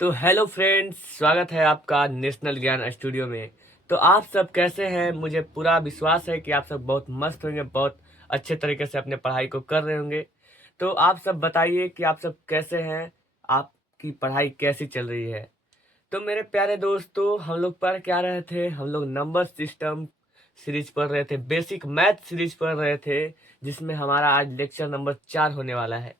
तो hello friends, स्वागत है आपका नेशनल ज्ञान स्टूडियो में। तो आप सब कैसे हैं? मुझे पूरा विश्वास है कि आप सब बहुत मस्त होंगे, बहुत अच्छे तरीके से अपने पढ़ाई को कर रहे होंगे। तो आप सब बताइए कि आप सब कैसे हैं, आपकी पढ़ाई कैसी चल रही है। तो मेरे प्यारे दोस्तों, हम लोग पढ़ क्या रहे थे? हम लोग नंबर सिस्टम सीरीज पढ़ रहे थे, बेसिक मैथ सीरीज पढ़ रहे थे, जिसमें हमारा आज लेक्चर नंबर 4 होने वाला है।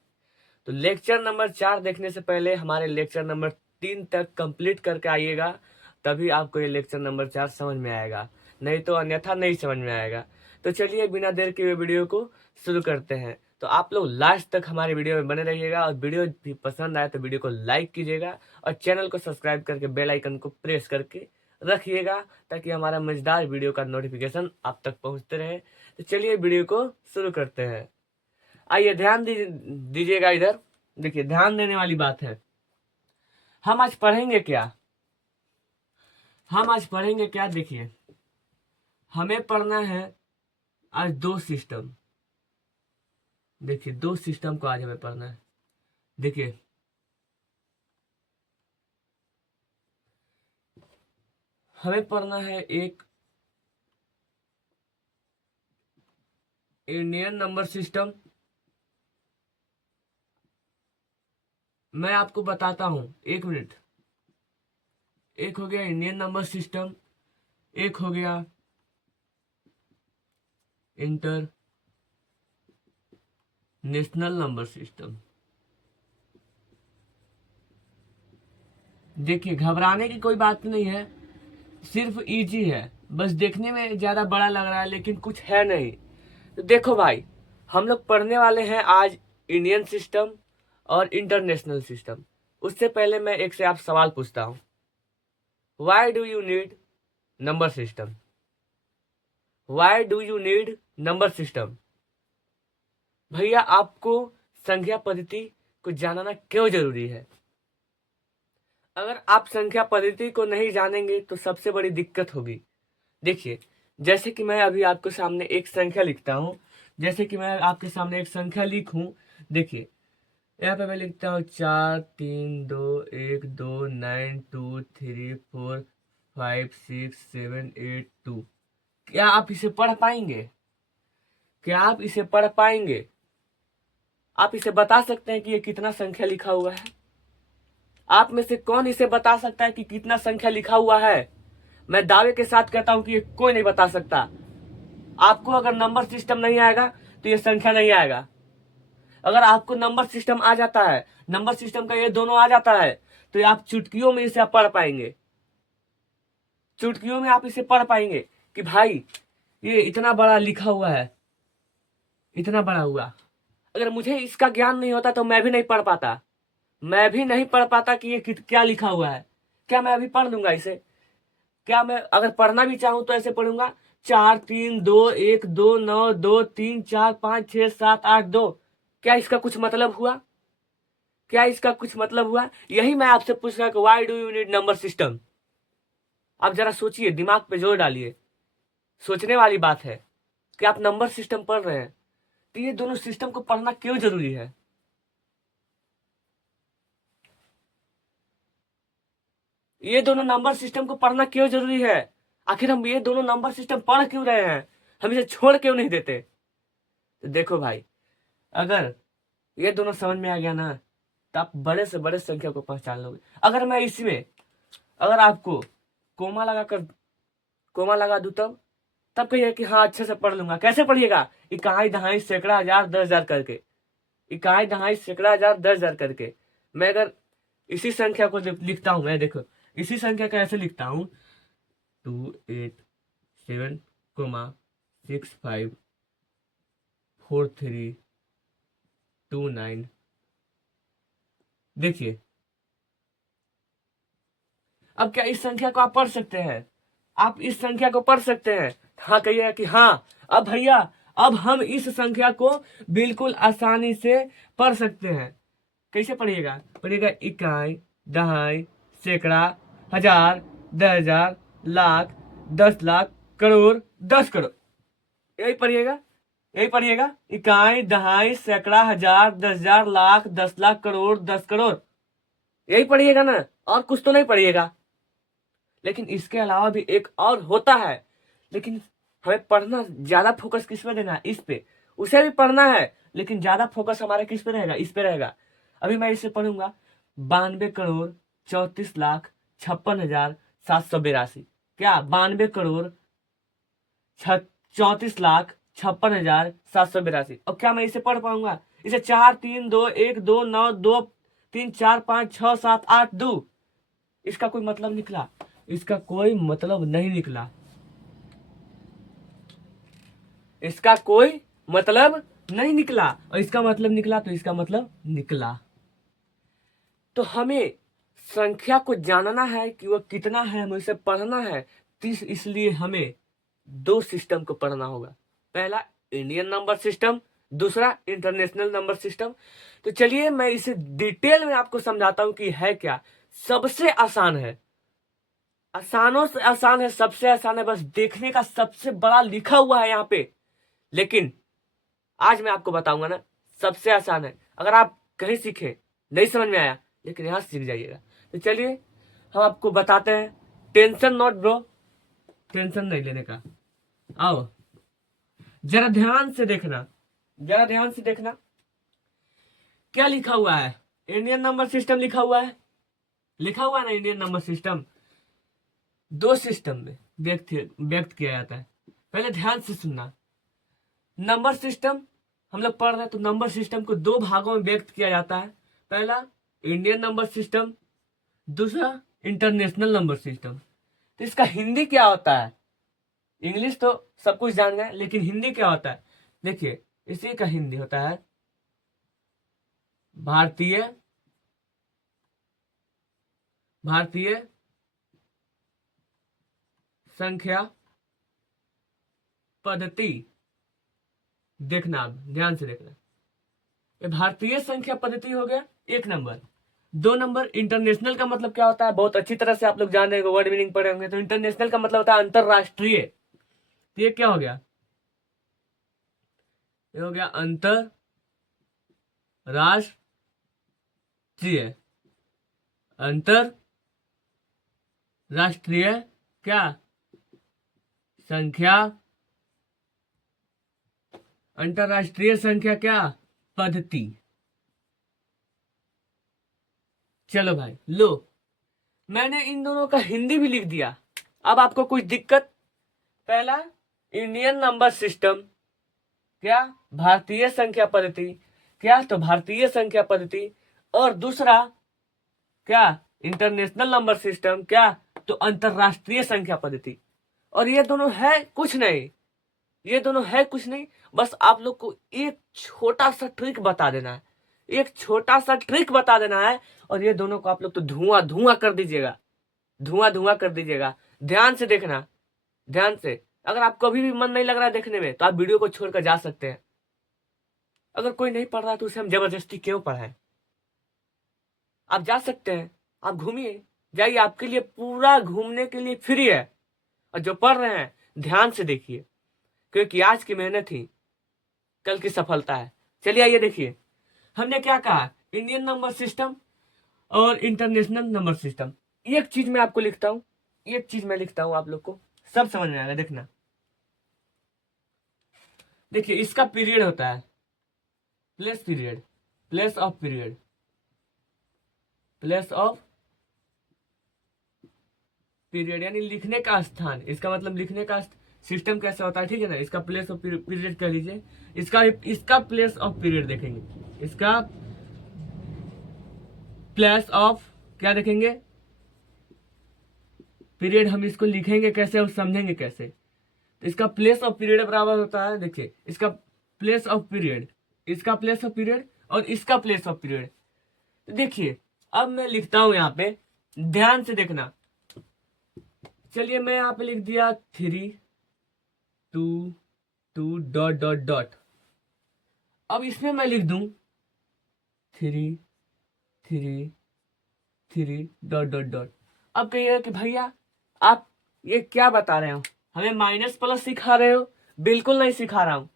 तो लेक्चर नंबर 4 देखने से पहले हमारे लेक्चर नंबर 3 तक कंप्लीट करके आइएगा, तभी आपको ये लेक्चर नंबर 4 समझ में आएगा, नहीं तो अन्यथा नहीं समझ में आएगा। तो चलिए बिना देर के वीडियो को शुरू करते हैं। तो आप लोग लास्ट तक हमारे वीडियो में बने रहिएगा, और वीडियो भी पसंद आए तो वीडियो को लाइक कीजिएगा और चैनल को सब्सक्राइब करके बेल आइकन को प्रेस करके रखिएगा, ताकि हमारा मजेदार वीडियो का नोटिफिकेशन आप तक पहुंचते रहे। तो चलिए वीडियो को शुरू करते हैं। आइए ध्यान दीजिएगा इधर। देखिए, ध्यान देने वाली बात है। हम आज पढ़ेंगे क्या? देखिए, हमें पढ़ना है आज दो सिस्टम। देखिए, दो सिस्टम को आज हमें पढ़ना है। देखिए, हमें पढ़ना है एक इंडियन नंबर सिस्टम। मैं आपको बताता हूं, एक मिनट। एक हो गया इंडियन नंबर सिस्टम, एक हो गया इंटर नेशनल नंबर सिस्टम। देखिए, घबराने की कोई बात नहीं है, सिर्फ इजी है। बस देखने में ज्यादा बड़ा लग रहा है, लेकिन कुछ है नहीं। तो देखो भाई, हम लोग पढ़ने वाले हैं आज इंडियन सिस्टम और इंटरनेशनल सिस्टम। उससे पहले मैं एक से आप सवाल पूछता हूं। Why do you need number system? Why do you need number system? भैया, आपको संख्या पद्धति को जानना क्यों जरूरी है? अगर आप संख्या पद्धति को नहीं जानेंगे तो सबसे बड़ी दिक्कत होगी। देखिए, जैसे कि मैं अभी आपके सामने एक संख्या लिखता हूं। जैसे कि मैं आपके सामने एक संख्या लिखूं। देखिए, यहाँ पे मैं लिखता हूँ 4 3 2 1 2 9 2 3 4 5 6 7 8 2। क्या आप इसे पढ़ पाएंगे? क्या आप इसे पढ़ पाएंगे? आप इसे बता सकते हैं कि ये कितना संख्या लिखा हुआ है? आप में से कौन इसे बता सकता है कि कितना संख्या लिखा हुआ है? मैं दावे के साथ कहता हूं कि ये कोई नहीं बता सकता। आपको अगर नंबर सिस्टम नहीं आएगा तो ये संख्या नहीं आएगा। अगर आपको नंबर सिस्टम आ जाता है, नंबर सिस्टम का ये दोनों आ जाता है, तो आप चुटकियों में इसे आप पढ़ पाएंगे। चुटकियों में आप इसे पढ़ पाएंगे कि भाई ये इतना बड़ा लिखा हुआ है, इतना बड़ा हुआ। अगर मुझे इसका ज्ञान नहीं होता तो मैं भी नहीं पढ़ पाता। मैं भी नहीं पढ़ पाता कि ये क्या लिखा हुआ है। क्या मैं अभी पढ़ लूंगा इसे? क्या मैं अगर पढ़ना भी चाहूं तो ऐसे पढ़ूंगा? 4 3 2 1 2 9 2 3 4 5 6 7 8 2। क्या इसका कुछ मतलब हुआ? क्या इसका कुछ मतलब हुआ? यही मैं आपसे पूछ रहा हूं कि why do you need number system. आप जरा सोचिए, दिमाग पे जोर डालिए। सोचने वाली बात है कि आप नंबर सिस्टम पढ़ रहे हैं, तो ये दोनों सिस्टम को पढ़ना क्यों जरूरी है? ये दोनों नंबर सिस्टम को पढ़ना क्यों जरूरी है? आखिर हम ये दोनों नंबर सिस्टम पढ़ क्यों रहे हैं? हम इसे छोड़ क्यों नहीं देते? तो देखो भाई, अगर ये दोनों समझ में आ गया ना, तो आप बड़े से बड़े संख्या को पहचान लोगे। अगर मैं इसमें, अगर आपको कोमा लगाकर कोमा लगा दूं, तब कहिए कि हाँ अच्छे से पढ़ लूंगा। कैसे पढ़िएगा? इकाई दहाई सैकड़ा हजार 10,000 करके। इकाई दहाई सैकड़ा हजार 10,000 करके। मैं अगर इसी संख्या को लिखता हूं, मैं देखो इसी संख्या का ऐसे लिखता हूं, 2 8 7 6 5 4 3 2 9। देखिए, अब क्या इस संख्या को आप पढ़ सकते हैं? आप इस संख्या को पढ़ सकते हैं? हाँ कहिएगा कि हाँ। अब भैया, अब हम इस संख्या को बिल्कुल आसानी से पढ़ सकते हैं। कैसे पढ़िएगा? पढ़िएगा इकाई दहाई सैकड़ा हजार 10,000 लाख 10 लाख करोड़ 10 करोड़। यही पढ़िएगा, यही पढ़िएगा। इकाई दहाई सैकड़ा हजार 10,000 लाख 10 लाख करोड़ 10 करोड़। यही पढ़िएगा ना। और कुछ तो नहीं पढ़िएगा। लेकिन इसके अलावा भी एक और होता है, लेकिन हमें पढ़ना ज्यादा फोकस किस पे देना है, इस पे। उसे भी पढ़ना है लेकिन ज्यादा फोकस हमारा किस पे रहेगा, इस पे रहेगा। अभी मैं इसे पढ़ूंगा 92 करोड़ 34 लाख 56 हजार 782। क्या 92 करोड़ 34 लाख 56 हजार 782। और क्या मैं इसे पढ़ पाऊंगा? इसे 4 3 2 1 2 9 2 3 4 5 6 7 8 2। इसका कोई मतलब निकला? इसका कोई मतलब नहीं निकला। इसका कोई मतलब नहीं निकला। और इसका मतलब निकला तो इसका मतलब निकला। तो हमें संख्या को जानना है कि वो कितना है, हमें उसे पढ़ना है। इसलिए हमें दो सिस्टम को पढ़ना होगा। पहला इंडियन नंबर सिस्टम, दूसरा इंटरनेशनल नंबर सिस्टम। तो चलिए मैं इसे डिटेल में आपको समझाता हूं कि है क्या। सबसे आसान है, आसानों से आसान है, सबसे आसान है। बस देखने का सबसे बड़ा लिखा हुआ है यहाँ पे। लेकिन आज मैं आपको बताऊंगा ना, सबसे आसान है। अगर आप कहीं सीखे, नहीं समझ में आया, लेकिन यहां सीख जाइएगा। तो चलिए हम आपको बताते हैं। टेंशन नॉट ब्रो, टेंशन नहीं लेने का। आओ जरा ध्यान से देखना, जरा ध्यान से देखना। क्या लिखा हुआ है? इंडियन नंबर सिस्टम लिखा हुआ है, लिखा हुआ है ना इंडियन नंबर सिस्टम। दो सिस्टम में व्यक्त किया जाता है। पहले ध्यान से सुनना। नंबर सिस्टम हम लोग पढ़ रहे हैं, तो नंबर सिस्टम को दो भागों में व्यक्त किया जाता है। पहला इंडियन नंबर सिस्टम, दूसरा इंटरनेशनल नंबर सिस्टम। तो इसका हिंदी क्या होता है? इंग्लिश तो सब कुछ जान गए, लेकिन हिंदी क्या होता है? देखिए इसी का हिंदी होता है भारतीय भारतीय संख्या पद्धति। देखना, आप ध्यान से देखना। ये भारतीय संख्या पद्धति हो गया एक नंबर। दो नंबर इंटरनेशनल का मतलब क्या होता है? बहुत अच्छी तरह से आप लोग जान रहे हैं, वर्ड मीनिंग पढ़े होंगे। तो इंटरनेशनल का मतलब होता है अंतरराष्ट्रीय। तो ये क्या हो गया? ये हो गया अंतरराष्ट्रीय। अंतरराष्ट्रीय क्या संख्या, अंतरराष्ट्रीय संख्या क्या पद्धति। चलो भाई लो, मैंने इन दोनों का हिंदी भी लिख दिया। अब आपको कुछ दिक्कत? पहला इंडियन नंबर सिस्टम क्या भारतीय संख्या पद्धति, क्या तो भारतीय संख्या पद्धति। और दूसरा क्या इंटरनेशनल नंबर सिस्टम, क्या तो अंतरराष्ट्रीय संख्या पद्धति। और ये दोनों है कुछ नहीं, ये दोनों है कुछ नहीं। बस आप लोग को एक छोटा सा ट्रिक बता देना है, एक छोटा सा ट्रिक बता देना है। और ये दोनों को आप लोग तो धुआं धुआं कर दीजिएगा, धुआं धुआं कर दीजिएगा। ध्यान से देखना, ध्यान से। अगर आपको कभी भी मन नहीं लग रहा है देखने में, तो आप वीडियो को छोड़कर जा सकते हैं। अगर कोई नहीं पढ़ रहा तो उसे हम जबरदस्ती क्यों पढ़ाएं? आप जा सकते हैं, आप घूमिए, जाइए, आपके लिए पूरा घूमने के लिए फ्री है। और जो पढ़ रहे हैं ध्यान से देखिए, क्योंकि आज की मेहनत ही कल की सफलता है। चलिए आइए देखिए, हमने क्या कहा, इंडियन नंबर सिस्टम और इंटरनेशनल नंबर सिस्टम। एक चीज मैं आपको लिखता हूं, एक चीज मैं लिखता हूं, आप लोग को सब समझ में आएगा। देखना, देखिए इसका पीरियड होता है place period, place of period, place of period यानी लिखने का स्थान। इसका मतलब लिखने का सिस्टम कैसे होता है, ठीक है ना। इसका प्लेस ऑफ पीरियड कह लीजिए। इसका प्लेस ऑफ पीरियड देखेंगे, इसका प्लेस ऑफ क्या देखेंगे, पीरियड। हम इसको लिखेंगे कैसे और समझेंगे कैसे। तो इसका प्लेस ऑफ पीरियड बराबर होता है, देखिए इसका प्लेस ऑफ पीरियड, इसका प्लेस ऑफ पीरियड और इसका प्लेस ऑफ पीरियड। तो देखिए अब मैं लिखता हूं यहाँ पे, ध्यान से देखना। चलिए मैं यहाँ पे लिख दिया 3 2 2 डॉट डॉट डॉट। अब इसमें मैं लिख दूं 3 3 3 डॉट डॉट डॉट। अब कहिएगा कि भैया आप ये क्या बता रहे हो, हमें माइनस प्लस सिखा रहे हो? बिल्कुल नहीं सिखा रहा हूं,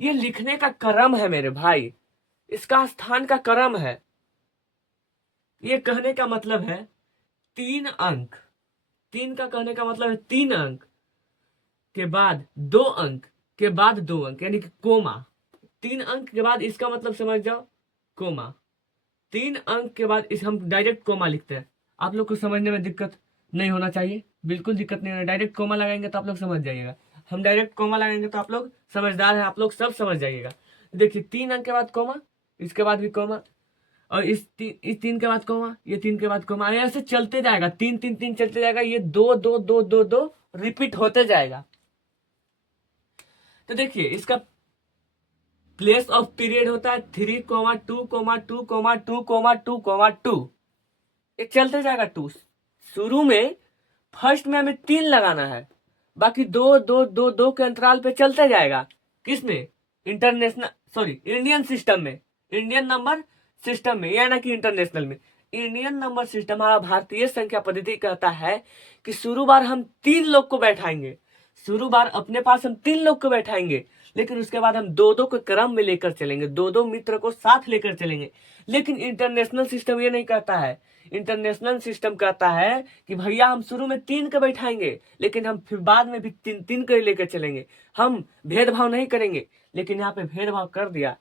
ये लिखने का क्रम है मेरे भाई, इसका स्थान का क्रम है। ये कहने का मतलब है 3 अंक, 3 का कहने का मतलब है 3 अंक के बाद 2 अंक के बाद 2 अंक, यानी कि कोमा। 3 अंक के बाद इसका मतलब समझ जाओ, कोमा। 3 अंक के बाद इस हम डायरेक्ट कोमा लिखते हैं। आप लोग को समझने में दिक्कत नहीं होना चाहिए, बिल्कुल दिक्कत नहीं होना। डायरेक्ट कोमा लगाएंगे तो आप लोग समझ जाइएगा। हम डायरेक्ट कोमा लगाएंगे तो आप लोग समझदार हैं, आप लोग सब समझ जाइएगा। देखिए 3 अंक के बाद कोमा, इसके बाद भी कोमा, और इस 3 के बाद कोमा, ये 3 के बाद कोमा, ऐसे चलते जाएगा। 3 3 3 चलते जाएगा। ये 2 2 2 2 2 रिपीट होते जाएगा। तो देखिए इसका प्लेस ऑफ पीरियड होता है 3, 2, 2, 2, 2, 2। ये चलते जाएगा 2। शुरू में फर्स्ट में हमें 3 लगाना है, बाकी 2 2 2 2 के अंतराल पे चलते जाएगा। किसमें? इंटरनेशनल, सॉरी, इंडियन सिस्टम में, इंडियन नंबर सिस्टम में, या ना कि इंटरनेशनल में। इंडियन नंबर सिस्टम, हमारा भारतीय संख्या पद्धति कहता है कि शुरू बार हम 3 लोग को बैठाएंगे। शुरू बार अपने पास हम 3 लोग को बैठाएंगे, लेकिन उसके बाद हम 2 2 के क्रम में लेकर चलेंगे, 2 2 मित्र को साथ लेकर चलेंगे। लेकिन इंटरनेशनल सिस्टम ये नहीं कहता है। इंटरनेशनल सिस्टम कहता है कि भैया हम शुरू में 3 के बैठाएंगे, लेकिन हम फिर बाद में भी 3 3 के लेकर चलेंगे। हम भेदभाव नहीं करेंगे। लेकिन यहाँ पे भेदभाव कर दिया।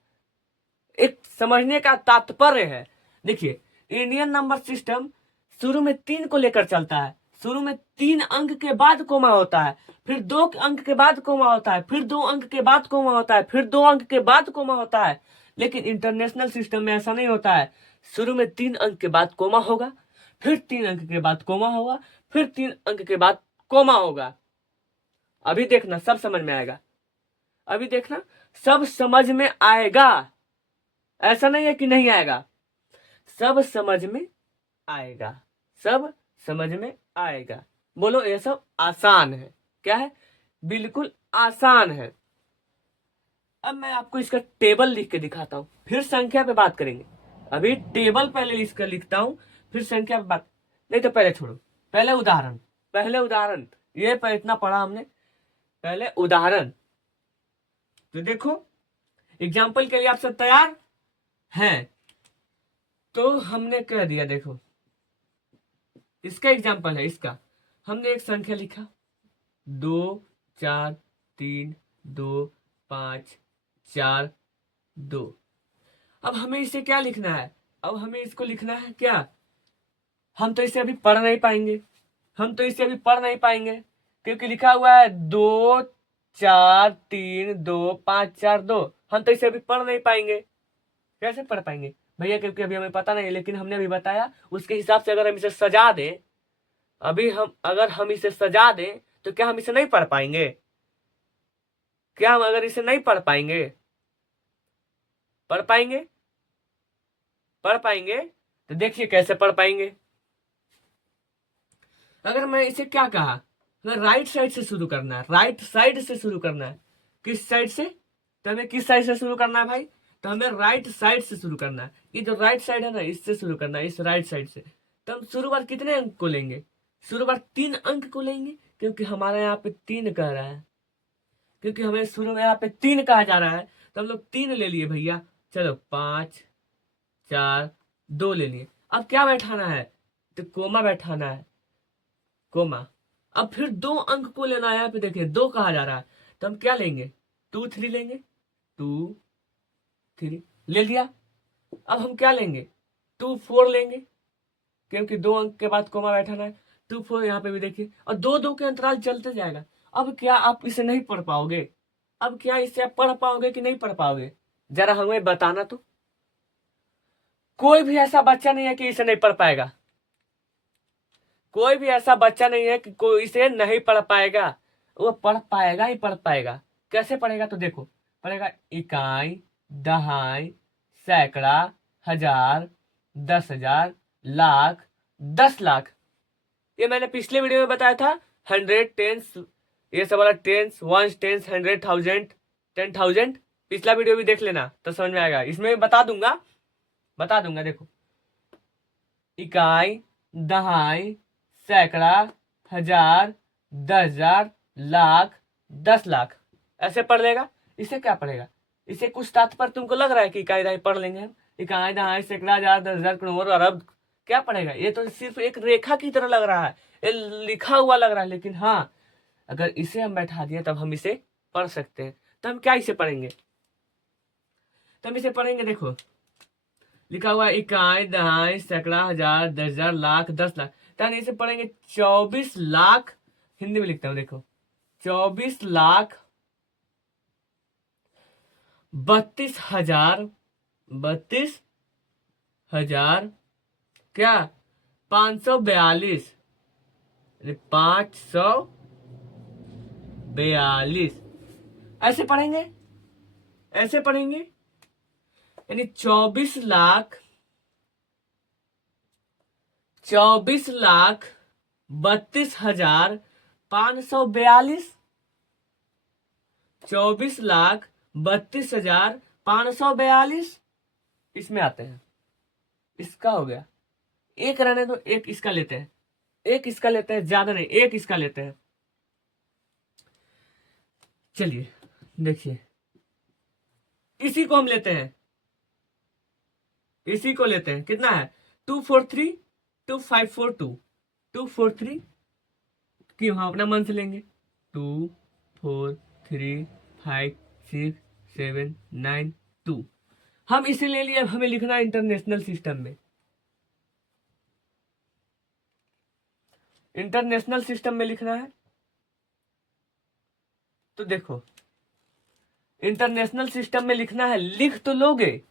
एक समझने का तात्पर्य है। देखिए इंडियन नंबर सिस्टम शुरू में 3 को लेकर चलता है। शुरू में 3 अंक के बाद कोमा होता है, फिर 2 अंक के बाद कोमा होता है, फिर 2 अंक के बाद कोमा होता है, फिर 2 अंक के बाद कोमा होता है। लेकिन इंटरनेशनल सिस्टम में ऐसा नहीं होता है। शुरू में 3 अंक के बाद कोमा होगा, फिर 3 अंक के बाद कोमा होगा, फिर 3 अंक के बाद कोमा होगा। अभी देखना सब समझ में आएगा। अभी देखना सब समझ में आएगा। ऐसा नहीं है कि नहीं आएगा, सब समझ में आएगा, सब समझ में आएगा। बोलो ये सब आसान है। क्या है? बिल्कुल आसान है। अब मैं आपको इसका टेबल लिख के दिखाता हूं, फिर संख्या पे बात करेंगे। अभी टेबल पहले इसका लिखता हूं, फिर संख्या पे बात। नहीं तो पहले छोड़ो, पहले उदाहरण, पहले उदाहरण। ये पर इतना पढ़ा हमने, पहले उदाहरण। तो देखो एग्जाम्पल के लिए आप सब तैयार हैं? तो हमने कह दिया, देखो इसका एग्जाम्पल है। इसका हमने एक संख्या लिखा 2 4 3 2 5 4 2। अब हमें इसे क्या लिखना है? अब हमें इसको लिखना है क्या? हम तो इसे अभी पढ़ नहीं पाएंगे, हम तो इसे अभी पढ़ नहीं पाएंगे, क्योंकि लिखा हुआ है 2 4 3 2 5 4 2। हम तो इसे अभी पढ़ नहीं पाएंगे। कैसे पढ़ पाएंगे भैया? क्योंकि अभी हमें पता नहीं। लेकिन हमने अभी बताया उसके हिसाब से अगर हम इसे सजा दें, अभी हम अगर हम इसे सजा दें तो क्या हम इसे नहीं पढ़ पाएंगे? क्या हम अगर इसे नहीं पढ़ पाएंगे? पढ़ पाएंगे? पढ़ पाएंगे? तो देखिए कैसे पढ़ पाएंगे। अगर मैं इसे क्या कहा, हमें राइट साइड से शुरू करना है, राइट साइड से शुरू करना है। किस साइड से? तो हमें किस साइड से शुरू करना है भाई? तो हमें राइट साइड से शुरू करना है। ये जो राइट साइड है ना, इससे शुरू करना है, इस राइट साइड से। तो हम शुरू बार कितने अंक को लेंगे? शुरू बार 3 अंक को लेंगे, क्योंकि हमारे यहाँ पे 3 कह रहा है, क्योंकि हमें शुरू में यहाँ पे 3 कहा जा रहा है। तो हम लोग 3 ले लिए भैया। चलो 5 4 2 ले लिए। अब क्या बैठाना है? तो कोमा बैठाना है, कोमा। अब फिर 2 अंक को लेना है। यहाँ पे देखिए 2 कहा जा रहा है, तो हम क्या लेंगे? 2 3 लेंगे, 2 3 ले लिया। अब हम क्या लेंगे? 2 4 लेंगे, क्योंकि 2 अंक के बाद कोमा बैठाना है। 2 4 यहाँ पे भी देखिए, और 2 2 के अंतराल चलते जाएगा। अब क्या आप इसे नहीं पढ़ पाओगे? अब क्या इसे आप पढ़ पाओगे कि नहीं पढ़ पाओगे? जरा हमें बताना तो। कोई भी ऐसा बच्चा नहीं है कि इसे नहीं पढ़ पाएगा। कोई भी ऐसा बच्चा नहीं है कि कोई इसे नहीं पढ़ पाएगा। वो पढ़ पाएगा ही पढ़ पाएगा। कैसे पढ़ेगा? तो देखो पढ़ेगा इकाई, दहाई, सैकड़ा, हजार, 10,000, लाख, 10 लाख। ये मैंने पिछले वीडियो में बताया था। 100 टेंस, ये सब वाला टेंस, वंस, टेंस, 100, 1000, 10,000। पिछला वीडियो भी देख लेना तो समझ में आएगा। इसमें बता दूंगा। देखो इकाई, दहाई, सैकड़ा, हजार, 10,000, लाख, 10 लाख। ऐसे पढ़ लेगा। इसे क्या पढ़ेगा? इसे कुछ तात्पर्य तुमको लग रहा है कि इकाई दहाई पढ़ लेंगे हम? इकाई, दहाई, सैकड़ा, हजार, 10,000, करोड़, अरब, क्या पड़ेगा? ये तो सिर्फ एक रेखा की तरह लग रहा है, ये लिखा हुआ लग रहा है, लेकिन हाँ अगर इसे हम बैठा दिए तब हम इसे पढ़ सकते हैं। तो हम क्या इसे पढ़ेंगे? तो हम इसे पढ़ेंगे, देखो लिखा हुआ इकाई, दहाई, सैकड़ा, हजार, 10,000, लाख, 10 लाख। तो हम इसे पढ़ेंगे 24 लाख। हिंदी में लिखता हूँ, देखो 24 लाख 32,000, 32,000 क्या 542, 542 ऐसे पढ़ेंगे, ऐसे पढ़ेंगे, यानी 24,32,542, 24,32,542 इसमें आते हैं। इसका हो गया, एक रहने दो, एक इसका लेते हैं, एक इसका लेते हैं, ज्यादा नहीं, एक इसका लेते हैं। चलिए देखिए, इसी को हम लेते हैं, इसी को लेते हैं। कितना है? 2432542, 243 क्यों, हम अपना मन से लेंगे। 2 4 3 5 6 7 9 2 हम इसे ले लिए। अब हमें लिखना है इंटरनेशनल सिस्टम में, इंटरनेशनल सिस्टम में लिखना है। तो देखो इंटरनेशनल सिस्टम में लिखना है, लिख तो लोगे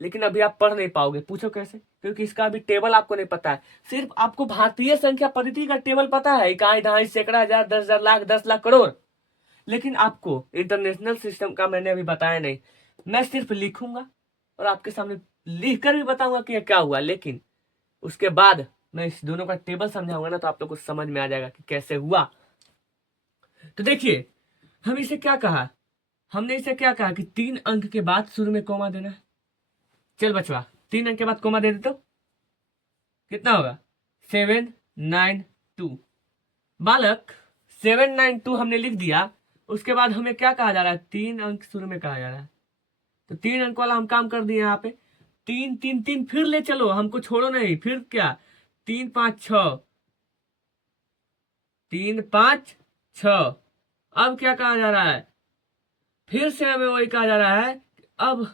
लेकिन अभी आप पढ़ नहीं पाओगे। पूछो कैसे? क्योंकि इसका अभी टेबल आपको नहीं पता है। सिर्फ आपको भारतीय संख्या पद्धति का टेबल पता है, इकाई, दहाई, सैकड़ा, हजार, 10,000, लाख, 10 लाख, करोड़। लेकिन आपको इंटरनेशनल सिस्टम का मैंने अभी बताया नहीं। मैं सिर्फ लिखूंगा और आपके सामने लिख कर भी बताऊंगा कि यह क्या हुआ, लेकिन उसके बाद मैं इस दोनों का टेबल समझाऊंगा ना, तो आप लोग को समझ में आ जाएगा कि कैसे हुआ। तो देखिए, हम इसे क्या कहा, हमने इसे क्या कहा कि 3 अंक के बाद शुरू में कोमा देना है। चल बचवा, 3 अंक के बाद कोमा दे दे तो कितना होगा? 792। बालक 792 हमने लिख दिया। उसके बाद हमें क्या कहा जा रहा है? 3 अंक शुरू में कहा जा रहा है। तो 3 अंक वाला हम काम कर दिए यहाँ पे। 3 3 3 फिर ले चलो, हमको छोड़ो नहीं। फिर क्या? 3 5 6, 3 5 6। अब क्या कहा जा रहा है? फिर से हमें वही कहा जा रहा है। अब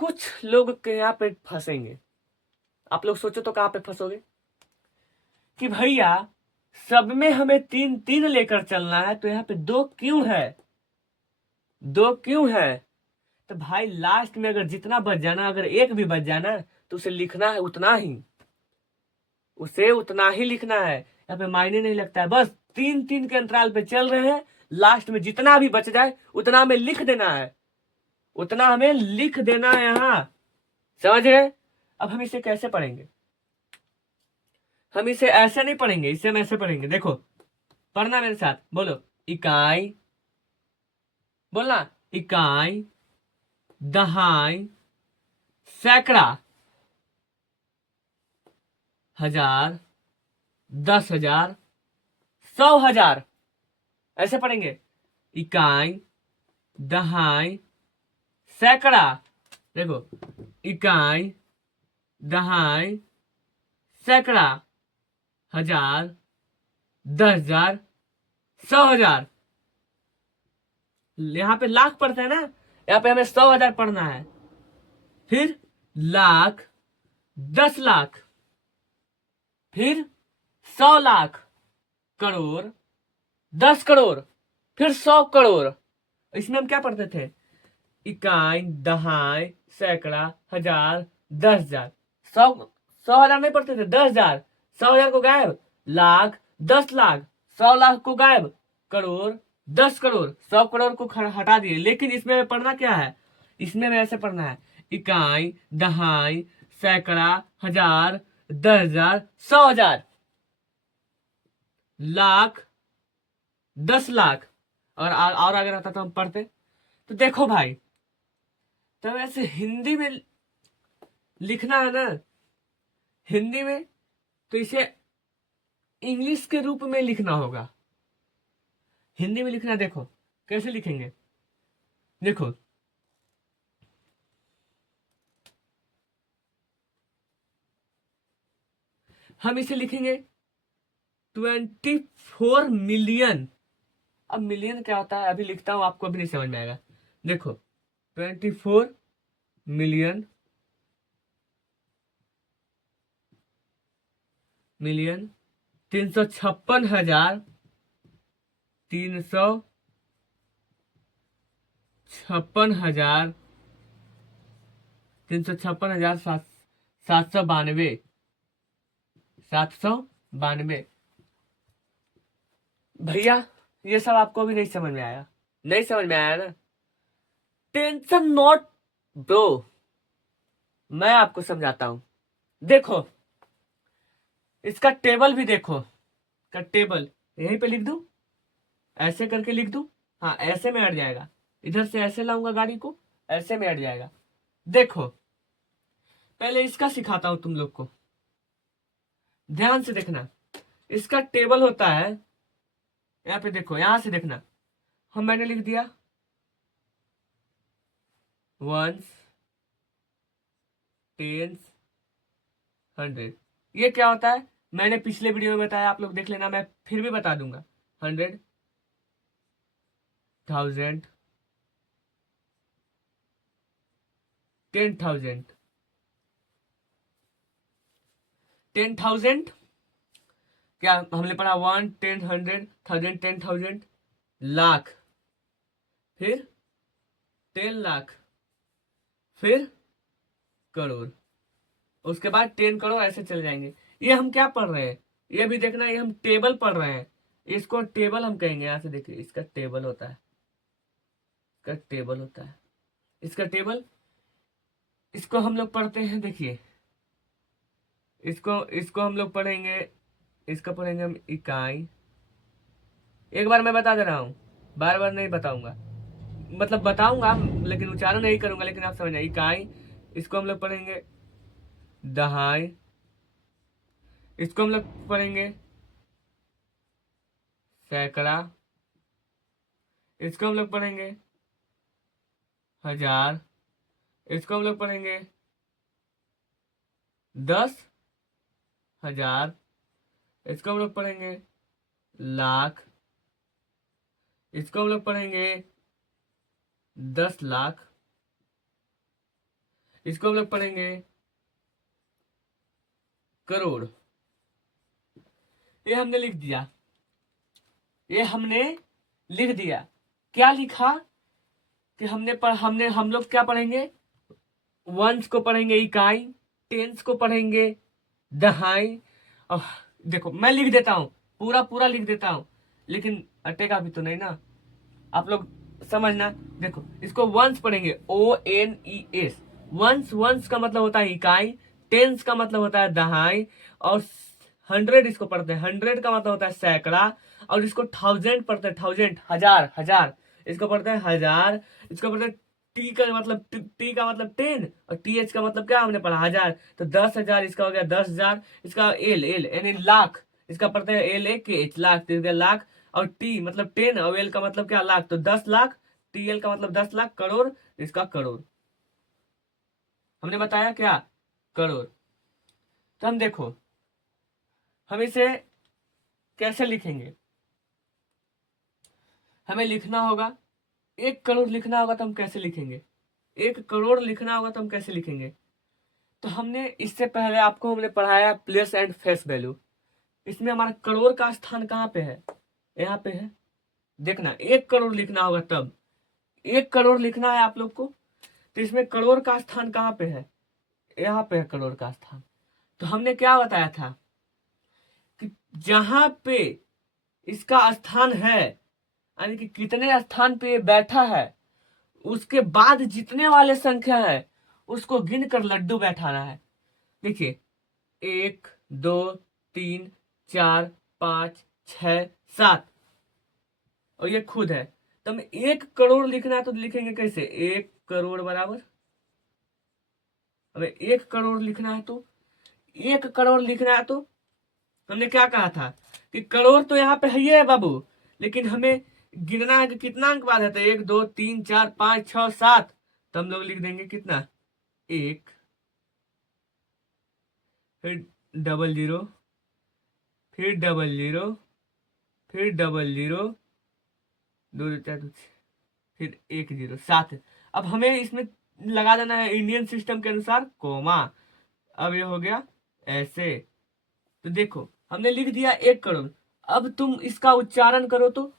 कुछ लोग के यहाँ पे फंसेंगे। आप लोग सोचो तो कहाँ पे फंसोगे? कि भैया सब में हमें 3 3 लेकर चलना है, तो यहाँ पे 2 क्यों है? 2 क्यों है? तो भाई लास्ट में अगर जितना बच जाना, अगर एक भी बच जाना, तो उसे लिखना है उतना ही, उसे उतना ही लिखना है। यहाँ पे मायने नहीं लगता है। बस 3 3 के अंतराल पे चल रहे हैं, लास्ट में जितना भी बच जाए उतना हमें लिख देना है, उतना हमें लिख देना है यहाँ। समझ गए? अब हम इसे कैसे पढ़ेंगे? हम इसे ऐसे नहीं पढ़ेंगे, इसे हम ऐसे पढ़ेंगे। देखो पढ़ना मेरे साथ, बोलो इकाई, बोलना इकाई, दहाई, सैकड़ा, हजार, 10,000, 100,000। ऐसे पढ़ेंगे, इकाई, दहाई, सैकड़ा। देखो इकाई, दहाई, सैकड़ा, हजार, 10,000, 100,000। यहाँ पे लाख पढ़ते हैं ना, यहाँ पे हमें 100,000 पढ़ना है। फिर लाख, 10 लाख, फिर 100 लाख, करोड़, 10 करोड़, फिर 100 करोड़। इसमें हम क्या पढ़ते थे? इकाई, दहाई, सैकड़ा, हजार, 10,000, 100,000 नहीं पढ़ते थे, 10,000, 100,000 को गायब, लाख, 10 लाख, 100 लाख को गायब, करोड़, 10 करोड़, 100 करोड़ को हटा दिए। लेकिन इसमें हमें पढ़ना क्या है? इसमें हमें ऐसे पढ़ना है, इकाई, दहाई, सैकड़ा, हजार, 10,000, 100,000, लाख, 10 लाख। और अगर आता तो हम पढ़ते। तो देखो भाई, तो ऐसे हिंदी में लिखना है ना, हिंदी में, तो इसे इंग्लिश के रूप में लिखना होगा। हिंदी में लिखना, देखो कैसे लिखेंगे। देखो हम इसे लिखेंगे 24 मिलियन। अब मिलियन क्या होता है अभी लिखता हूं, आपको अभी नहीं समझ में आएगा। देखो 24 मिलियन, मिलियन 356,000, 356,000, 356,000 792, 792। भैया ये सब आपको भी नहीं समझ में आया, नहीं समझ में आया ना? टेंशन नॉट ब्रो, मैं आपको समझाता हूं। देखो इसका टेबल भी देखो, का टेबल यहीं पे लिख दूं, ऐसे करके लिख दूं। हाँ ऐसे में हट जाएगा, इधर से ऐसे लाऊंगा गाड़ी को, ऐसे में हट जाएगा। देखो पहले इसका सिखाता हूं तुम लोग को, ध्यान से देखना। इसका टेबल होता है, यहाँ पे देखो, यहां से देखना। हम मैंने लिख दिया वंस, टेंस, 100। ये क्या होता है मैंने पिछले वीडियो में बताया, आप लोग देख लेना, मैं फिर भी बता दूंगा। 100, 1000, 10,000, 10,000, क्या हमने पढ़ा? 1, 10, 100, 1000, 10,000, लाख, फिर 10 लाख, फिर करोड़, उसके बाद 10 करोड़, ऐसे चले जाएंगे। ये हम क्या पढ़ रहे हैं ये भी देखना, ये हम टेबल पढ़ रहे हैं। इसको टेबल हम कहेंगे। यहां से देखिए इसका टेबल होता है, इसका टेबल होता है, इसका टेबल। इसको हम लोग पढ़ते हैं, देखिए इसको इसको हम लोग पढ़ेंगे, इसका पढ़ेंगे हम इकाई। एक बार मैं बता दे रहा हूं, बार बार नहीं बताऊंगा, मतलब बताऊंगा लेकिन उच्चारण नहीं करूंगा, लेकिन आप समझना। इकाई, इसको हम लोग पढ़ेंगे दहाई, इसको हम लोग पढ़ेंगे सैकड़ा, इसको हम लोग पढ़ेंगे हजार, इसको हम लोग पढ़ेंगे 10,000, इसको हम लोग पढ़ेंगे लाख, इसको हम लोग पढ़ेंगे 10 लाख, इसको हम लोग पढ़ेंगे करोड़। ये हमने लिख दिया, ये हमने लिख दिया। क्या लिखा कि हम लोग क्या पढ़ेंगे? वंस को पढ़ेंगे इकाई, टेंस को पढ़ेंगे दहाई। और देखो मैं लिख देता हूं, पूरा पूरा लिख देता हूं, लेकिन अटेगा भी तो नहीं ना, आप लोग समझना। देखो इसको वंस पढ़ेंगे, ONES। वंस, वंस का मतलब होता है इकाई, टेंस का मतलब होता है दहाई, और 100 इसको पढ़ते हैं, 100 का मतलब होता है सैकड़ा, और इसको 1000 पढ़ते हैं, 1000 हजार, हजार, इसको पढ़ते हैं हजार, इसको पढ़ते हैं टी का मतलब, टी का मतलब 10, और TH का मतलब क्या हमने पढ़ा? हजार। तो 10,000 इसका हो गया 10,000, इसका एल, एल यानी लाख, इसका पढ़ते हैं LAKH, लाख, तो लाख, और टी मतलब 10, और एल का मतलब क्या? लाख, तो 10 लाख, TL का मतलब 10 लाख, करोड़, इसका करोड़ हमने बताया क्या? करोड़। तो हम देखो हम इसे कैसे लिखेंगे, हमें लिखना होगा 1 करोड़ लिखना होगा तो हम कैसे लिखेंगे? 1 करोड़ लिखना होगा तो हम कैसे लिखेंगे? तो हमने इससे पहले आपको हमने पढ़ाया प्लेस एंड फेस वैल्यू। इसमें हमारा करोड़ का स्थान कहाँ पे है? यहाँ पे है। देखना 1 करोड़ लिखना होगा तब, 1 करोड़ लिखना है आप लोग को, तो इसमें करोड़ का स्थान कहाँ पे है? यहाँ पे है करोड़ का स्थान। तो हमने क्या बताया था कि जहां पे इसका स्थान है, यानी कि कितने स्थान पे ये बैठा है, उसके बाद जितने वाले संख्या है उसको गिन कर लड्डू बैठाना है। देखिए 1, 2, 3, 4, 5, 6, 7, और ये खुद है। तो हमें 1 करोड़ लिखना है तो लिखेंगे कैसे? 1 करोड़ बराबर, हमें 1 करोड़ लिखना है तो, 1 करोड़ लिखना है तो हमने क्या कहा था कि करोड़ तो यहाँ पे है ही है बाबू, लेकिन हमें गिनना है कि कितना अंक बाद है। 1, 2, 3, 4, 5, 6, 7, तो हम लोग लिख देंगे कितना? 1, फिर 00, फिर डबल जीरो, फिर डबल जीरो, दो दो चार दो छः, फिर एक जीरो, 7। अब हमें इसमें लगा देना है इंडियन सिस्टम के अनुसार कोमा। अब ये हो गया ऐसे। तो देखो हमने लिख दिया 1 करोड़। अब तुम इसका उच्चारण करो तो,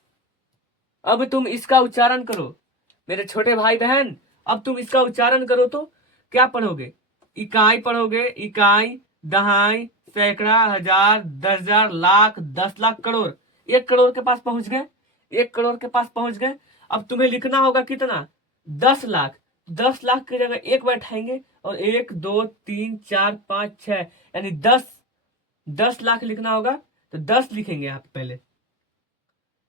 अब तुम इसका उच्चारण करो मेरे छोटे भाई बहन। अब तुम इसका उच्चारण करो तो क्या पढ़ोगे? इकाई पढ़ोगे, इकाई, दहाई, सैकड़ा, हजार, 10,000, लाख, 10 लाख, करोड़। 1 करोड़ के पास पहुंच गए, 1 करोड़ के पास पहुंच गए। अब तुम्हें लिखना होगा कितना? 10 लाख। 10 लाख की जगह एक बैठाएंगे और 1 2 3 4 5 6 यानी 10, 10 लाख लिखना होगा। तो 10 लिखेंगे यहाँ पे पहले,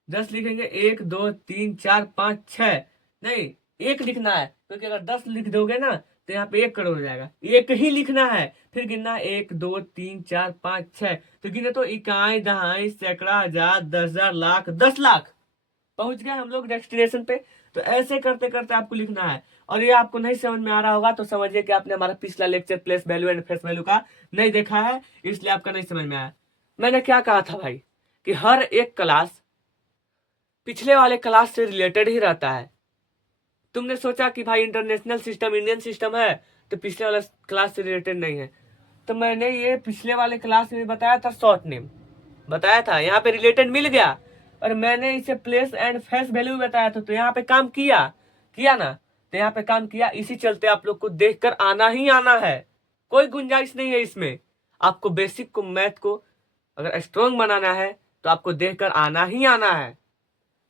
10 लिखेंगे, 1 2 3 4 5 6। नहीं, एक लिखना है, क्योंकि अगर 10 लिख दोगे ना तो यहाँ पे 1 करोड़ हो जाएगा। एक ही लिखना है, फिर गिनना 1 2 3 4 5 6। तो गिने तो इकाई, दहाई, सैकड़ा, हजार, 10,000, लाख, 10 लाख। पहुंच गए हम लोग डेस्टिनेशन पे। तो ऐसे करते करते आपको लिखना है। और ये आपको नहीं समझ में आ रहा होगा तो समझिए कि आपने हमारा पिछला lecture place value and face value का नहीं देखा है, इसलिए आपका नहीं समझ में आया। मैंने क्या कहा था भाई कि हर एक क्लास पिछले वाले क्लास से रिलेटेड ही रहता है। तुमने सोचा कि भाई इंटरनेशनल सिस्टम इंडियन सिस्टम है तो पिछले वाला क्लास से रिलेटेड नहीं है। तो मैंने ये पिछले वाले क्लास में बताया था, शॉर्ट नेम बताया था, यहाँ पे रिलेटेड मिल गया। और मैंने इसे प्लेस एंड फेस वैल्यू बताया था, तो यहाँ पे काम किया, किया ना? तो यहाँ पे काम किया। इसी चलते आप लोग को देखकर आना ही आना है, कोई गुंजाइश नहीं है इसमें। आपको बेसिक को, मैथ को अगर स्ट्रॉन्ग बनाना है तो आपको देखकर आना ही आना है।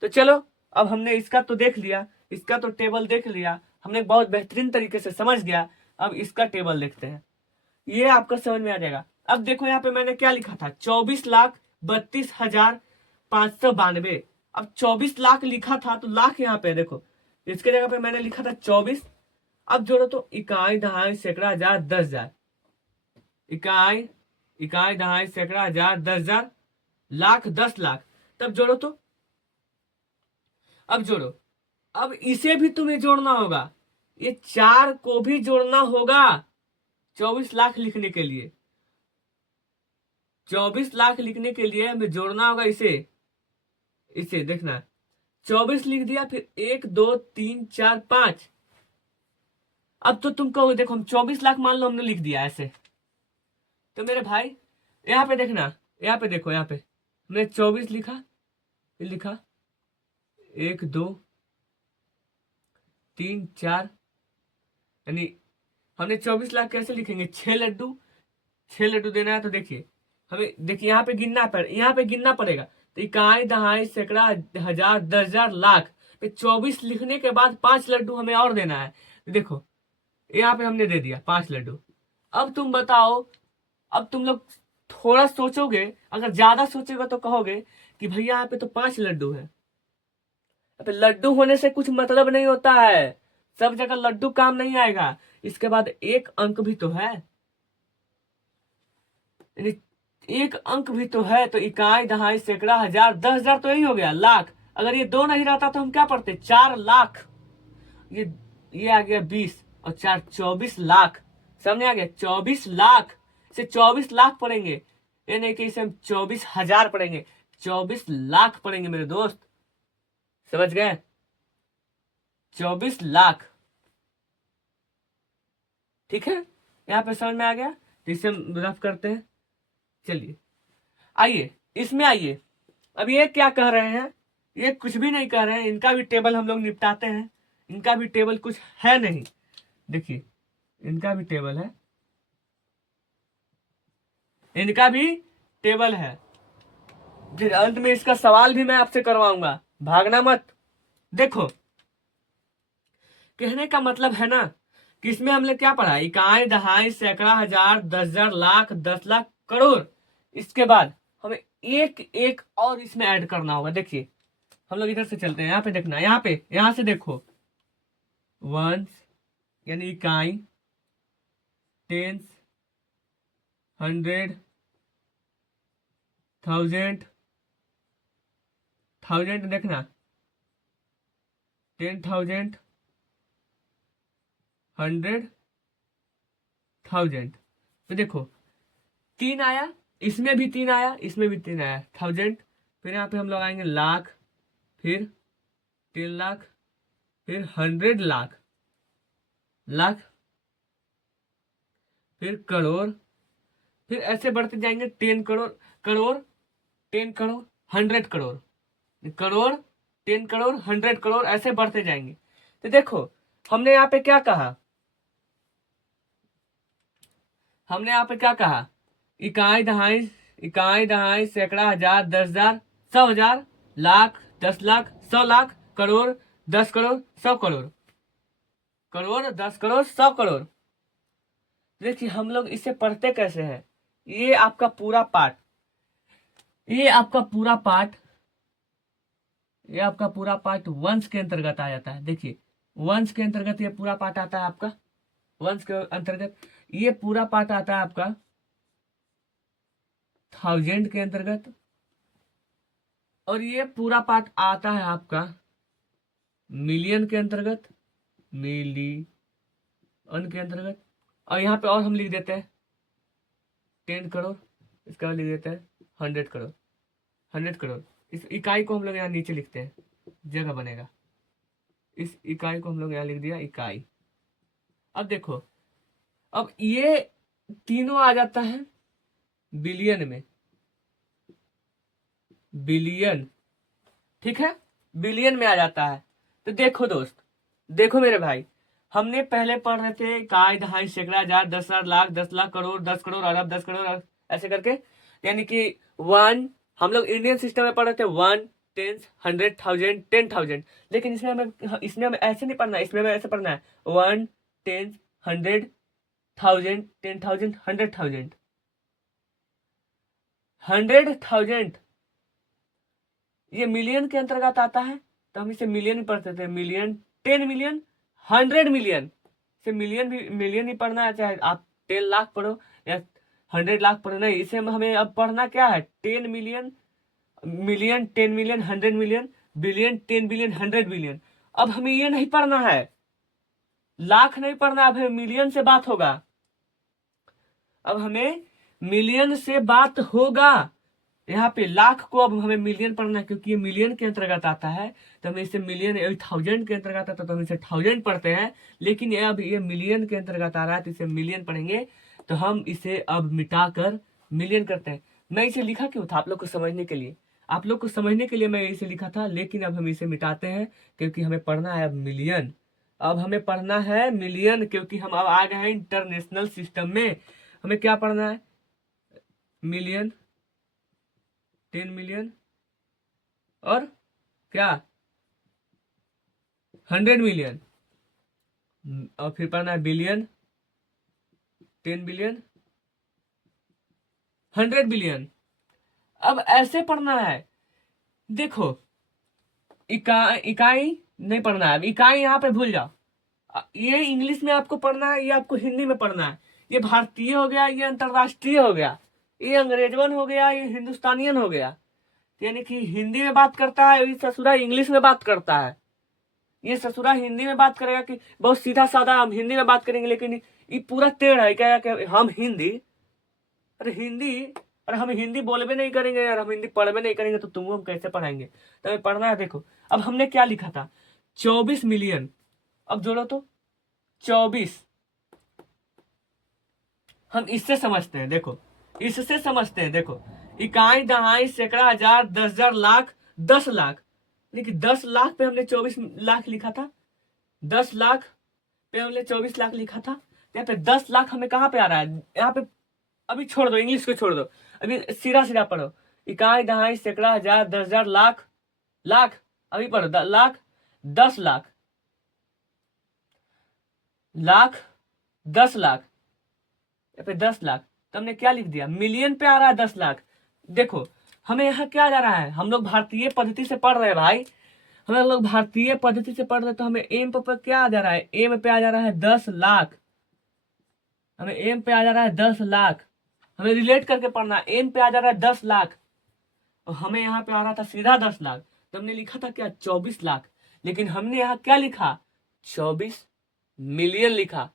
तो चलो, अब हमने इसका तो देख लिया, इसका तो टेबल देख लिया, हमने बहुत बेहतरीन तरीके से समझ गया। अब इसका टेबल देखते हैं, ये आपको समझ में आ जाएगा। अब देखो यहाँ पे मैंने क्या लिखा था, 24,32,592। अब 24 लाख लिखा था तो लाख यहाँ पे देखो, इसके जगह पे मैंने लिखा था 24। अब जोड़ो तो इकाई, दहाई, सैकड़ा, हजार, 10,000। इकाई, इकाई, दहाई, सैकड़ा, हजार, 10,000, लाख, 10 लाख। तब जोड़ो तो, अब जोड़ो। अब इसे भी तुम्हें जोड़ना होगा, ये 4 को भी जोड़ना होगा 24 लाख लिखने के लिए। 24 लाख लिखने के लिए हमें जोड़ना होगा इसे, इसे देखना, 24 लिख दिया, फिर 1 2 3 4 5। अब तो तुम कहोगे देखो हम 24 लाख मान लो हमने लिख दिया ऐसे। तो मेरे भाई यहाँ पे देखना, यहाँ पे देखो, यहाँ पे हमने 24 लिखा, फिर लिखा 1 2 3 4, यानी हमने 24 लाख कैसे लिखेंगे? 6 लड्डू, 6 लड्डू देना है। तो देखिए हमें, देखिए यहाँ पे गिनना पड़ेगा, यहाँ पे गिनना पड़ेगा। तो इकाई, दहाई, सैकड़ा, हजार, 10,000, लाख पे 24 लिखने के बाद 5 लड्डू हमें और देना है। तो देखो यहाँ पे हमने दे दिया 5 लड्डू। अब तुम बताओ, अब तुम लोग थोड़ा सोचोगे, अगर ज्यादा सोचोगे तो कहोगे कि भैया यहाँ पे तो 5 लड्डू है। यहाँ पे लड्डू होने से कुछ मतलब नहीं होता है, सब जगह लड्डू काम नहीं आएगा। इसके बाद एक अंक भी तो है, यानी एक अंक भी तो है। तो इकाई, दहाई, सैकड़ा, हजार, 10,000 तो यही हो गया, लाख। अगर ये 2 नहीं रहता तो हम क्या पढ़ते? 4 लाख। ये आ गया 20 और 4 24 लाख। समझ आ गया? 24 लाख से 24 लाख पढ़ेंगे, ये नहीं कि इसे हम 24,000 पढ़ेंगे, 24 लाख पढ़ेंगे मेरे दोस्त। समझ गए? 24 लाख। ठीक है, यहाँ पे समझ में आ गया? तो इसे हम रफ करते हैं। चलिए आइए इसमें आइए। अब ये क्या कह रहे हैं? ये कुछ भी नहीं कह रहे हैं, इनका भी टेबल हम लोग निपटाते हैं। इनका भी टेबल कुछ है नहीं, देखिए इनका भी टेबल है, इनका भी टेबल है। फिर अंत में इसका सवाल भी मैं आपसे करवाऊंगा, भागना मत। देखो कहने का मतलब है ना कि इसमें हमने क्या पढ़ा, इकाई, दहाई, सैकड़ा, हजार, 10,000, लाख, 10 लाख, करोड़। इसके बाद हमें एक एक और इसमें ऐड करना होगा। देखिए हम लोग इधर से चलते हैं, यहाँ पे देखना, यहाँ पे, यहाँ से देखो, वंस यानी इकाई, टेंस, 100, 1000, 1000 देखना, 10,000, 100,000। तो देखो 3 आया, इसमें भी 3 आया, इसमें भी 3 आया, 1000। फिर यहाँ पे हम लोग आएंगे लाख, फिर 10 लाख, फिर 100 लाख, लाख, फिर करोड़, फिर ऐसे बढ़ते जाएंगे 10 करोड़, करोड़, 10 करोड़, 100 करोड़, करोड़, 10 करोड़, 100 करोड़, ऐसे बढ़ते जाएंगे। तो देखो हमने यहाँ पे क्या कहा, हमने यहाँ पे क्या कहा, इकाई दहाई, इकाई दहाई, सैकड़ा, हजार, 10,000, 100,000, लाख, 10 लाख, 100 लाख, करोड़, 10 करोड़, 100 करोड़, करोड़, 10 करोड़, 100 करोड़। देखिए हम लोग इसे पढ़ते कैसे हैं, ये आपका पूरा पार्ट, ये आपका पूरा पार्ट, ये आपका पूरा पार्ट वंश के अंतर्गत आ जाता है। देखिए वंश के अंतर्गत ये पूरा पार्ट आता है आपका, वंश के अंतर्गत ये पूरा पार्ट आता है आपका 1000 के अंतर्गत, और ये पूरा पार्ट आता है आपका मिलियन के अंतर्गत, मिलियन के अंतर्गत। और यहाँ पे और हम लिख देते हैं 10 करोड़, इसका लिख देते हैं 100 करोड़, 100 करोड़। इस इकाई को हम लोग यहाँ नीचे लिखते हैं, जगह बनेगा, इस इकाई को हम लोग यहाँ लिख दिया इकाई। अब देखो, अब ये तीनों आ जाता है बिलियन में, बिलियन, ठीक है, बिलियन में आ जाता है। तो देखो दोस्त, देखो मेरे भाई, हमने पहले पढ़ रहे थे इकाई, दहाई, सैकड़ा, हजार, 10,000, लाख, 10 लाख, करोड़, 10 करोड़, अरब, 10 करोड़, ऐसे करके, यानी कि वन, हम लोग इंडियन सिस्टम में पढ़ रहे थे 1, 10, 100, 1000, 10,000। लेकिन इसमें हमें ऐसे नहीं पढ़ना है, इसमें हमें ऐसे पढ़ना है 1, 10, 100, 1000, 10,000, 100,000, 100,000। ये मिलियन के अंतर्गत आता है, तो हम इसे मिलियन में पढ़ते थे, मिलियन, 10 मिलियन, 100 मिलियन। इसे मिलियन भी, मिलियन ही पढ़ना है, चाहे आप 10 लाख पढ़ो या 100 लाख पढ़ो, नहीं, इसे हमें अब पढ़ना क्या है, 10 million, million, 10 million, 100 million, billion, 10 billion, 100 billion. अब हमें ये नहीं पढ़ना है, लाख नहीं पढ़ना, अब हमें मिलियन से बात होगा, अब हमें मिलियन से बात होगा। यहाँ पे लाख को अब हमें मिलियन पढ़ना है, क्योंकि ये मिलियन के अंतर्गत आता है, तो हमें इसे मिलियन, 1000 के अंतर्गत आता है तो हम इसे 1000 पढ़ते हैं। लेकिन ये अब ये मिलियन के अंतर्गत आ रहा है, तो इसे मिलियन पढ़ेंगे, तो हम इसे अब मिटाकर मिलियन करते हैं। मैं इसे लिखा क्यों था, आप लोग को समझने के लिए, आप लोग को समझने के लिए मैं इसे लिखा था, लेकिन अब हम इसे मिटाते हैं, क्योंकि हमें पढ़ना है अब मिलियन, अब हमें पढ़ना है मिलियन, क्योंकि हम अब आ गए हैं इंटरनेशनल सिस्टम में। हमें क्या पढ़ना है, मिलियन, 10 मिलियन, और क्या, 100 मिलियन, और फिर पढ़ना है बिलियन, 10 बिलियन, 100 बिलियन। अब ऐसे पढ़ना है, देखो इकाई नहीं पढ़ना है, अब इकाई यहाँ पे भूल जाओ, ये इंग्लिश में आपको पढ़ना है, ये आपको हिंदी में पढ़ना है, ये भारतीय हो गया, ये अंतरराष्ट्रीय हो गया, ये अंग्रेजवन हो गया, ये हिंदुस्तानियन हो गया। यानी कि हिंदी में बात करता है, ये ससुरा इंग्लिश में बात करता है, ये ससुरा हिंदी में बात करेगा कि बहुत सीधा साधा हम हिंदी में बात करेंगे, लेकिन ये पूरा टेढ़ है, क्या क्या हम हिंदी, अरे हिंदी, अरे हम हिंदी बोलबे नहीं करेंगे यार, हम हिंदी पढ़बे नहीं करेंगे, तो तुम हम कैसे पढ़ाएंगे। तो हमें पढ़ना है, देखो अब हमने क्या लिखा था, 24 मिलियन, अब जोड़ो तो 24, हम इससे समझते हैं, देखो इससे समझते हैं, देखो इकाई, दहाई, सैकड़ा, हजार, 10,000, लाख, 10 लाख, देखिए 10 लाख पे हमने 24 लाख लिखा था, 10 लाख पे हमने 24 लाख लिखा था। यहाँ पे 10 लाख हमें कहाँ पे आ रहा है, यहाँ पे, अभी छोड़ दो, इंग्लिश को छोड़ दो, अभी सीधा सीधा पढ़ो, इकाई, दहाई, सैकड़ा, हजार, 10,000, लाख, लाख, अभी पढ़ो, लाख, 10 लाख, लाख, 10 लाख, यहाँ पे 10 लाख, तो हमने क्या लिख दिया, मिलियन पे आ रहा है 10 लाख। देखो हमें यहाँ क्या जा रहा है, हम लोग भारतीय पद्धति से पढ़ रहे हैं भाई, हम लोग भारतीय पद्धति से पढ़ रहे हैं, तो हमें एम पे क्या आ जा रहा है, एम पे आ जा रहा है 10 लाख, हमें एम पे आ जा रहा है 10 लाख, हमें रिलेट करके पढ़ना, एम पे आ जा रहा है 10 लाख, और हमें यहाँ पे आ रहा था सीधा 10 लाख, तो हमने लिखा था क्या, 24 लाख। लेकिन हमने यहाँ क्या लिखा, 24 मिलियन लिखा।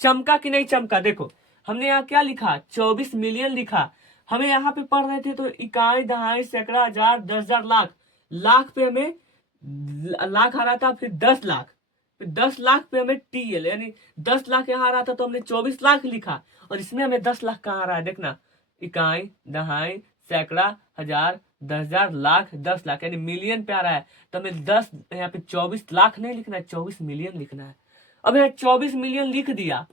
चमका कि नहीं चमका, देखो हमने यहाँ क्या लिखा, 24 मिलियन लिखा, हमें यहाँ पे पढ़ रहे थे तो इकाई, दहाई, सैकड़ा, हजार, 10,000, लाख। लाख पे हमें लाख आ रहा था, फिर 10 लाख, फिर 10 लाख पे हमें टीएल यानी 10 लाख यहाँ आ रहा था तो हमने 24 लाख लिखा। और इसमें हमें 10 लाख कहाँ आ रहा है देखना, इकाई, दहाई, सैकड़ा, हजार, 10,000, लाख, 10 लाख यानी मिलियन पे आ रहा है। तो हमें 10 यहाँ पे 24 लाख नहीं लिखना है, 24 मिलियन लिखना है। अब यहाँ 24 मिलियन लिख दिया।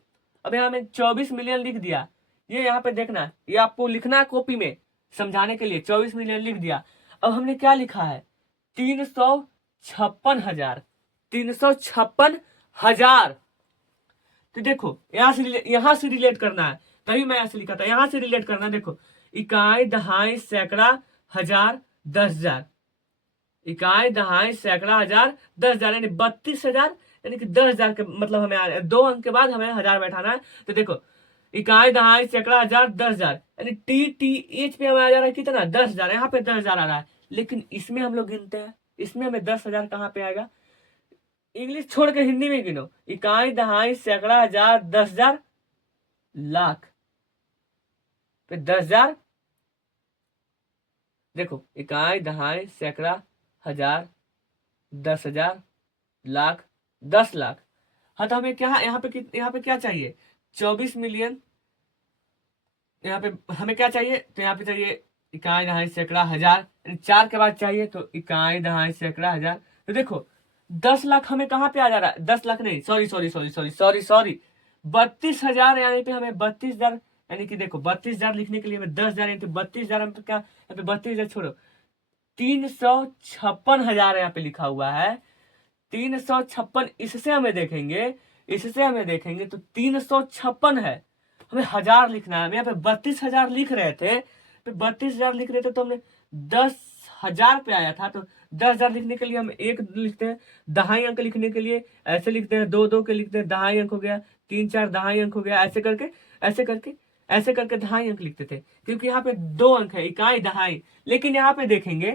अब यहाँ में 24 मिलियन लिख दिया। ये यहाँ पे देखना, ये आपको लिखना है कॉपी में समझाने के लिए। 24 मिलियन लिख दिया। अब हमने क्या लिखा है, 356,000, 356,000। तो देखो यहाँ से रिलेट करना है, तभी मैं ऐसे लिखा था, यहाँ से रिलेट करना है। देखो इकाई, दहाई, सैकड़ा, हजार, 10,000, इकाई, दहाई, सैकड़ा, हजार, 10,000 यानी 32,000 यानी कि 10,000 के मतलब हमें आ रहा है, 2 अंक के बाद हमें हजार बैठाना है। तो देखो इकाई, दहाई, सैकड़ा, हजार, 10,000 यानी TTH पे हमें आ जा रहा है कितना, 10,000। यहाँ पे 10,000 आ रहा है, लेकिन इसमें हम लोग गिनते हैं, इसमें हमें 10,000 कहाँ पे आएगा, इंग्लिश छोड़ के हिंदी में गिनो। इकाई, दहाई, सैकड़ा, हजार, 10,000, लाख, फिर 10,000। देखो इकाई, दहाई, सैकड़ा, हजार, 10,000, लाख, 10 लाख। हाँ तो हमें क्या यहाँ पे क्या चाहिए, 24 मिलियन। यहाँ पे हमें क्या चाहिए, तो यहाँ पे चाहिए इकाई, दहाई, सैकड़ा, हजार, 4 के बाद चाहिए तो इकाई, दहाई, सैकड़ा, हजार। तो देखो 10 लाख हमें कहाँ पे आ जा रहा है, 10 लाख नहीं, सॉरी 32,000 यानी पे हमें 32,000 यानी कि देखो 32,000 लिखने के लिए हमें 10,000 यानी 32,000 हम क्या, यहाँ पे 32,000 छोड़ो, 356,000 यहाँ पे लिखा हुआ है। 356 इससे हमें देखेंगे तो 356 है, हमें हजार लिखना है। हम यहाँ पे 32,000 लिख रहे थे, तो 32,000 लिख रहे थे तो हमने 10,000 पे आया था। तो 10,000 लिखने के लिए हम एक लिखते हैं, दहाई अंक लिखने के लिए ऐसे लिखते हैं, 2 के लिखते हैं, दहाई अंक हो गया, 3 4 दहाई अंक हो गया, ऐसे करके दहाई अंक लिखते थे, क्योंकि यहाँ पे 2 अंक है, इकाई, दहाई। लेकिन यहाँ पे देखेंगे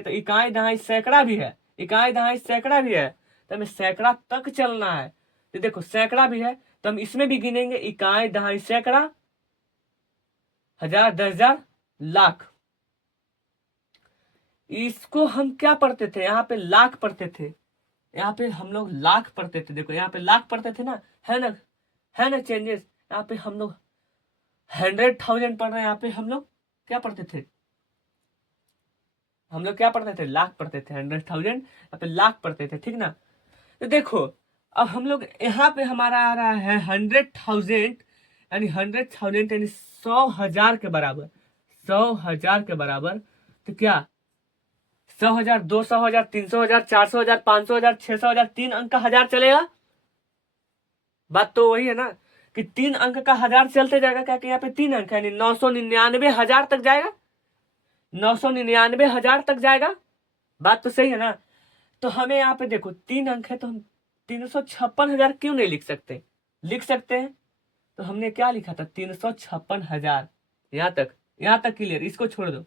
तो इकाई, दहाई, सैकड़ा भी है, इकाई, दहाई, सैकड़ा भी है, तो हमें सैकड़ा तक चलना है। तो देखो सैकड़ा भी है तो हम इसमें भी गिनेंगे, इकाई, दहाई, सैकड़ा, हजार, 10,000, लाख। इसको हम क्या पढ़ते थे, यहाँ पे लाख पढ़ते थे, यहाँ पे हम लोग लाख पढ़ते थे। देखो यहाँ पे लाख पढ़ते थे ना, है ना चेंजेस। यहाँ पे हम लोग 100,000 पढ़ रहे हैं, यहाँ पे हम लोग क्या पढ़ते थे, लाख पढ़ते थे। 100,000 यहाँ पे लाख पढ़ते थे, ठीक ना। तो देखो अब हम लोग यहाँ पे हमारा आ रहा है 100,000 यानी 100,000 यानी 100,000 के बराबर, 100,000 के बराबर। तो क्या 100,000, 200,000, 300,000, 400,000, 500,000, 600,000, 3 अंक का हजार चलेगा। बात तो वही है ना कि 3 अंक का हजार चलते जाएगा, क्या कि यहाँ पे 3 अंक है यानी 999,000 तक जाएगा, 999,000 तक जाएगा। बात तो सही है ना। तो हमें यहाँ पे देखो 3 अंक है तो हम 356,000 क्यों नहीं लिख सकते, लिख सकते हैं। तो हमने क्या लिखा था, 356,000। यहाँ तक क्लियर, इसको छोड़ दो,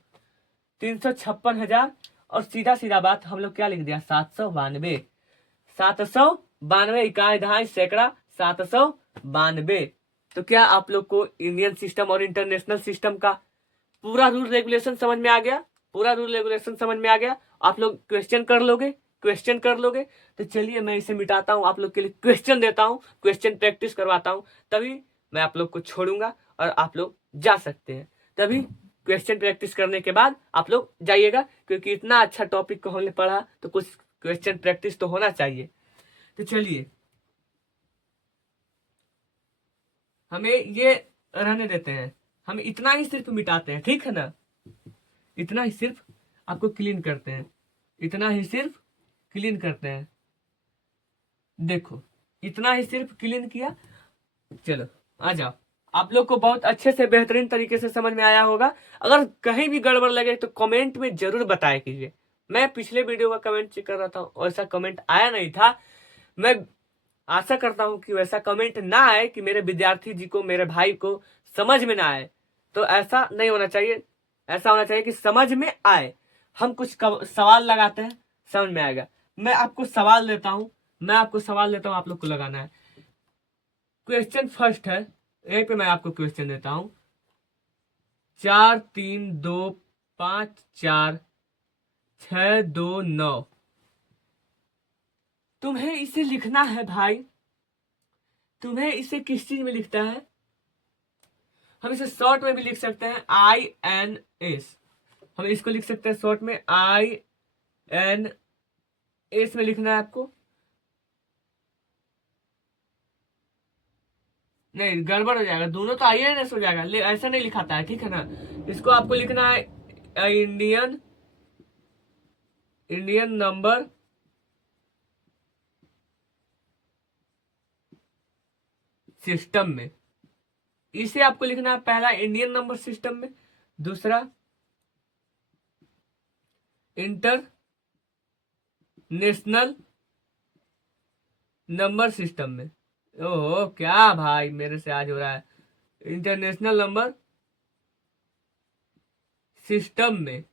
356,000। और सीधा सीधा बात हम लोग क्या लिख दिया, 792 इकाई, दहाई, सैकड़ा, 792। तो क्या आप लोग को इंडियन सिस्टम और इंटरनेशनल सिस्टम का पूरा रूल रेगुलेशन समझ में आ गया? आप लोग क्वेश्चन कर लोगे। तो चलिए मैं इसे मिटाता हूँ, आप लोग के लिए क्वेश्चन देता हूँ, क्वेश्चन प्रैक्टिस करवाता हूँ, तभी मैं आप लोग को छोड़ूंगा और आप लोग जा सकते हैं। तभी क्वेश्चन प्रैक्टिस करने के बाद आप लोग जाइएगा, क्योंकि इतना अच्छा टॉपिक को हमने पढ़ा तो कुछ क्वेश्चन प्रैक्टिस तो होना चाहिए। तो चलिए हमें ये रहने देते हैं, हम इतना ही सिर्फ मिटाते हैं, ठीक है ना। इतना ही सिर्फ आपको क्लीन करते हैं, देखो इतना ही सिर्फ क्लीन किया। चलो आ जाओ, आप लोग को बहुत अच्छे से बेहतरीन तरीके से समझ में आया होगा। अगर कहीं भी गड़बड़ लगे तो कमेंट में जरूर बताया कीजिए। मैं पिछले वीडियो का कमेंट चेक कर रहा था, वैसा कमेंट आया नहीं था। मैं आशा करता हूं कि वैसा कमेंट ना आए कि मेरे विद्यार्थी जी को, मेरे भाई को समझ में ना आए। तो ऐसा नहीं होना चाहिए, ऐसा होना चाहिए कि समझ में आए। हम कुछ सवाल लगाते हैं, समझ में आएगा। मैं आपको सवाल देता हूं, आप लोग को लगाना है। क्वेश्चन फर्स्ट है, यहीं पे मैं आपको क्वेश्चन देता हूं। 4 3 2 5 4 6 2 9। तुम्हें इसे लिखना है भाई, तुम्हें इसे किस चीज में लिखता है? हम इसे शॉर्ट में भी लिख सकते हैं, INS। हम इसको लिख सकते हैं शॉर्ट में INS में लिखना है आपको। नहीं, गड़बड़ हो जाएगा, दोनों तो INS हो जाएगा, ऐसा नहीं लिखाता है, ठीक है ना। इसको आपको लिखना है इंडियन नंबर सिस्टम में। इसे आपको लिखना है पहला इंडियन नंबर सिस्टम में, दूसरा इंटरनेशनल नंबर सिस्टम में। ओहो, क्या भाई मेरे से आज हो रहा है, इंटरनेशनल नंबर सिस्टम में।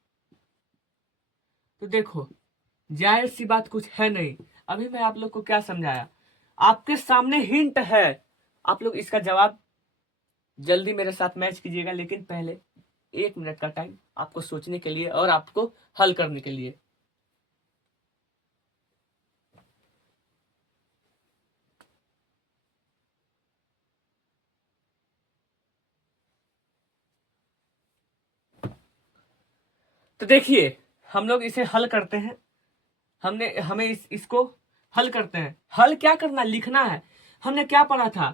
तो देखो, जाहिर सी बात कुछ है नहीं। अभी मैं आप लोग को क्या समझाया, आपके सामने हिंट है, आप लोग इसका जवाब जल्दी मेरे साथ मैच कीजिएगा, लेकिन पहले 1 मिनट का टाइम आपको सोचने के लिए और आपको हल करने के लिए। तो देखिए, हम लोग इसे हल करते हैं। हमें इसको हल करते हैं। हल क्या करना, लिखना है। हमने क्या पढ़ा था,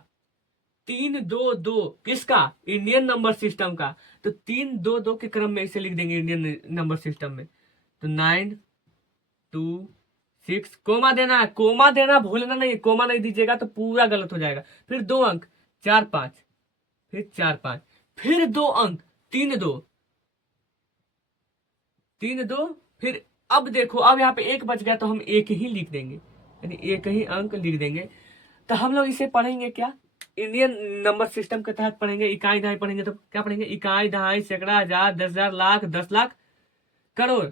3 2 2 किसका, इंडियन नंबर सिस्टम का। तो 3 2 2 के क्रम में इसे लिख देंगे इंडियन नंबर सिस्टम में। तो 9 2 6, कोमा देना है, कोमा देना भूलना नहीं, कोमा नहीं दीजिएगा तो पूरा गलत हो जाएगा। फिर 2 अंक 4 5, फिर 4 5, फिर 2 अंक 3 2 3 2, फिर अब देखो, अब यहाँ पे 1 बच गया तो हम 1 ही लिख देंगे, यानी 1 ही अंक लिख देंगे। तो हम लोग इसे पढ़ेंगे क्या, इंडियन नंबर सिस्टम के तहत पढ़ेंगे। इकाई दहाई पढ़ेंगे तो क्या पढ़ेंगे, इकाई दहाई सैकड़ा हजार 10,000 लाख 10 लाख करोड़।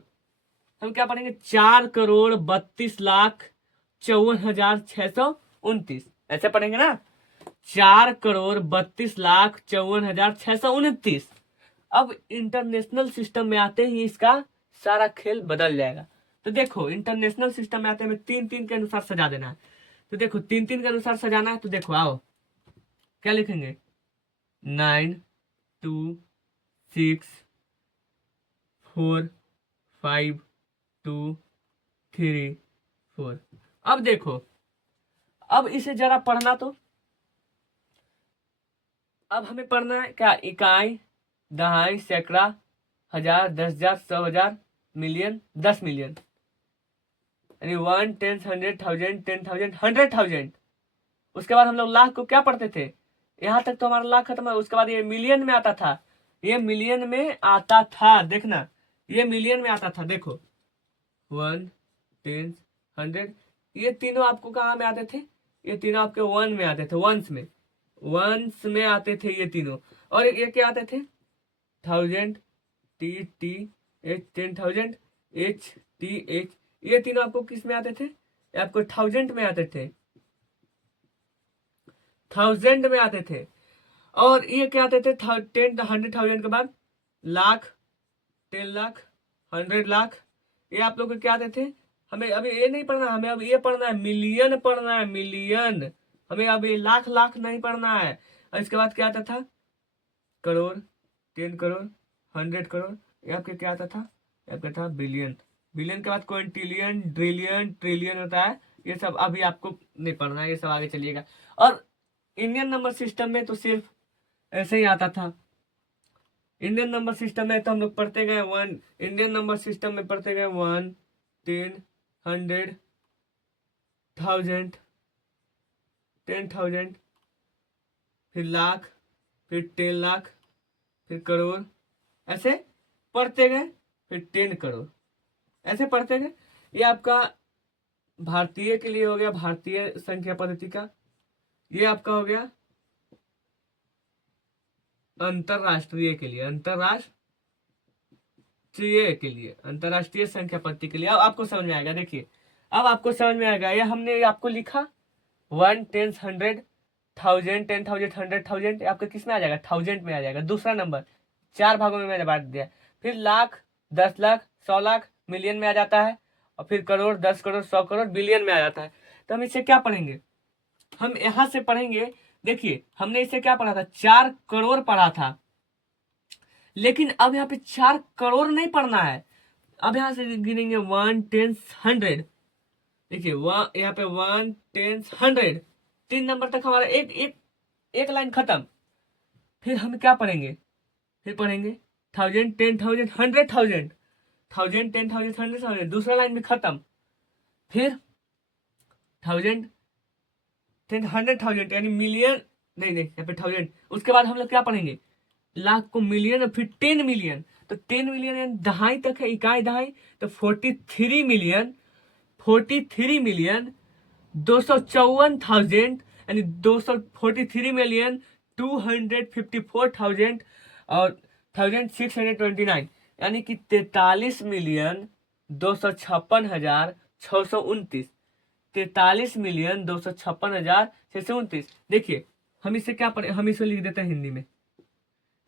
हम क्या पढ़ेंगे, 4,32,54,629, ऐसे पढ़ेंगे ना, 4,32,54,629। अब इंटरनेशनल सिस्टम में आते ही इसका सारा खेल बदल जाएगा। तो देखो, इंटरनेशनल सिस्टम में आते हैं, 3 3 के अनुसार सजा देना है। तो देखो, 3 3 के अनुसार सजाना है। तो देखो, आओ क्या लिखेंगे, 9 2 6 4 5 2 3 4। अब देखो, अब इसे जरा पढ़ना तो, अब हमें पढ़ना है क्या, इकाई दहाई सैकड़ा हजार 10,000 100,000 मिलियन 10 मिलियन, यानी 1 10 100 1000 10,000 100,000। उसके बाद हम लोग लाख को क्या पढ़ते थे, यहां तक तो हमारा लाख खत्म है। उसके बाद ये मिलियन में आता था, ये मिलियन में आता था, देखना, ये मिलियन में आता था। देखो, 1 10 100, ये तीनों आपको कहाँ में आते थे, ये तीनों आपके 1 में आते थे, वंस में आते थे ये तीनों। और ये क्या आते थे, 1000 TTH 10,000 HTH, ये तीनों आपको किस में आते थे, ये आपको 1000 में आते थे, 1000 में आते थे। और ये क्या आते थे, 100,000 के बाद लाख 10 लाख 100 लाख, ये आप लोग को क्या आते थे। हमें अभी ये नहीं पढ़ना, हमें अब ये पढ़ना है, मिलियन पढ़ना है, मिलियन। हमें अभी लाख लाख नहीं पढ़ना है। और इसके बाद क्या आता था, करोड़ 10 करोड़ 100 करोड़, ये आपके क्या आता था, ये आपका था बिलियन। बिलियन के बाद क्विंटिलियन ट्रिलियन ट्रिलियन होता है। ये सब अभी आपको नहीं पढ़ना है, ये सब आगे चलिएगा। और इंडियन नंबर सिस्टम में तो सिर्फ ऐसे ही आता था। इंडियन नंबर सिस्टम में तो हम लोग पढ़ते गए 1, इंडियन नंबर सिस्टम में पढ़ते गए 1 10 100 1000 10,000, फिर लाख, फिर 10 लाख, फिर करोड़, ऐसे पढ़ते गए, फिर 10 करोड़, ऐसे पढ़ते गए। ये आपका भारतीय के लिए हो गया, भारतीय संख्या पद्धति का। ये आपका हो गया अंतरराष्ट्रीय के लिए, अंतरराष्ट्रीय संख्या पद्धति के लिए। अब आपको समझ में आएगा, देखिए, अब आपको समझ में आएगा। ये हमने आपको लिखा 1 10 100 1000 10,000 100,000, आपका किस में आ जाएगा, 1000 में आ जाएगा। दूसरा नंबर 4 भागों में मैंने बांट दिया। फिर लाख, 10 लाख, 100 लाख मिलियन में आ जाता है, और फिर करोड़, 10 करोड़, 100 करोड़ बिलियन में आ जाता है। तो हम इसे क्या पढ़ेंगे, हम यहां से पढ़ेंगे। देखिए हमने इसे क्या पढ़ा था, 4 करोड़ पढ़ा था, लेकिन अब यहाँ पे 4 करोड़ नहीं पढ़ना है। अब यहां से गिनेंगे 1 10 100। देखिए यहाँ पे 1 10 100, 3 नंबर तक हमारा एक एक एक लाइन खत्म। फिर हम क्या पढ़ेंगे, फिर पढ़ेंगे 1000 10,000 100,000, 1000 10,000 100,000, दूसरा लाइन भी खत्म। फिर 1000 10 100,000 यानी मिलियन, नहीं नहीं यहाँ पे 1000। उसके बाद हम लोग क्या पढ़ेंगे, लाख को मिलियन, और फिर 10 मिलियन। तो 10 मिलियन यानी दहाई तक है, इकाई दहाई, तो 43 मिलियन, 43 मिलियन 254,000, यानी 243 मिलियन 254,000 और 1629, यानी कि 43 मिलियन 256,629, 43 मिलियन 256,629। देखिए हम इसे क्या पढ़े, हम इसे लिख देते हैं हिंदी में।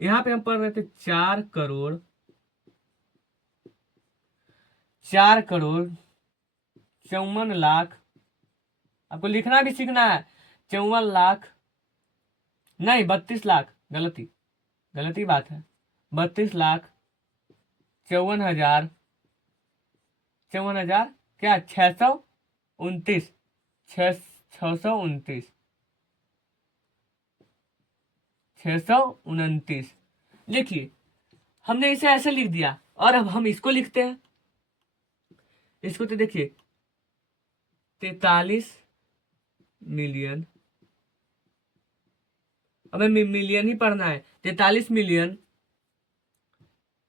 यहां पे हम पढ़ रहे थे 4 करोड़ 54 लाख, आपको लिखना भी सीखना है। 54 लाख नहीं, 32 लाख, गलती बात है। 32 लाख 54,000, 54,000 क्या, 629, 629, 629। देखिए हमने इसे ऐसे लिख दिया, और अब हम इसको लिखते हैं। इसको तो देखिए 43 मिलियन, अब हमें मिलियन ही पढ़ना है। 43 मिलियन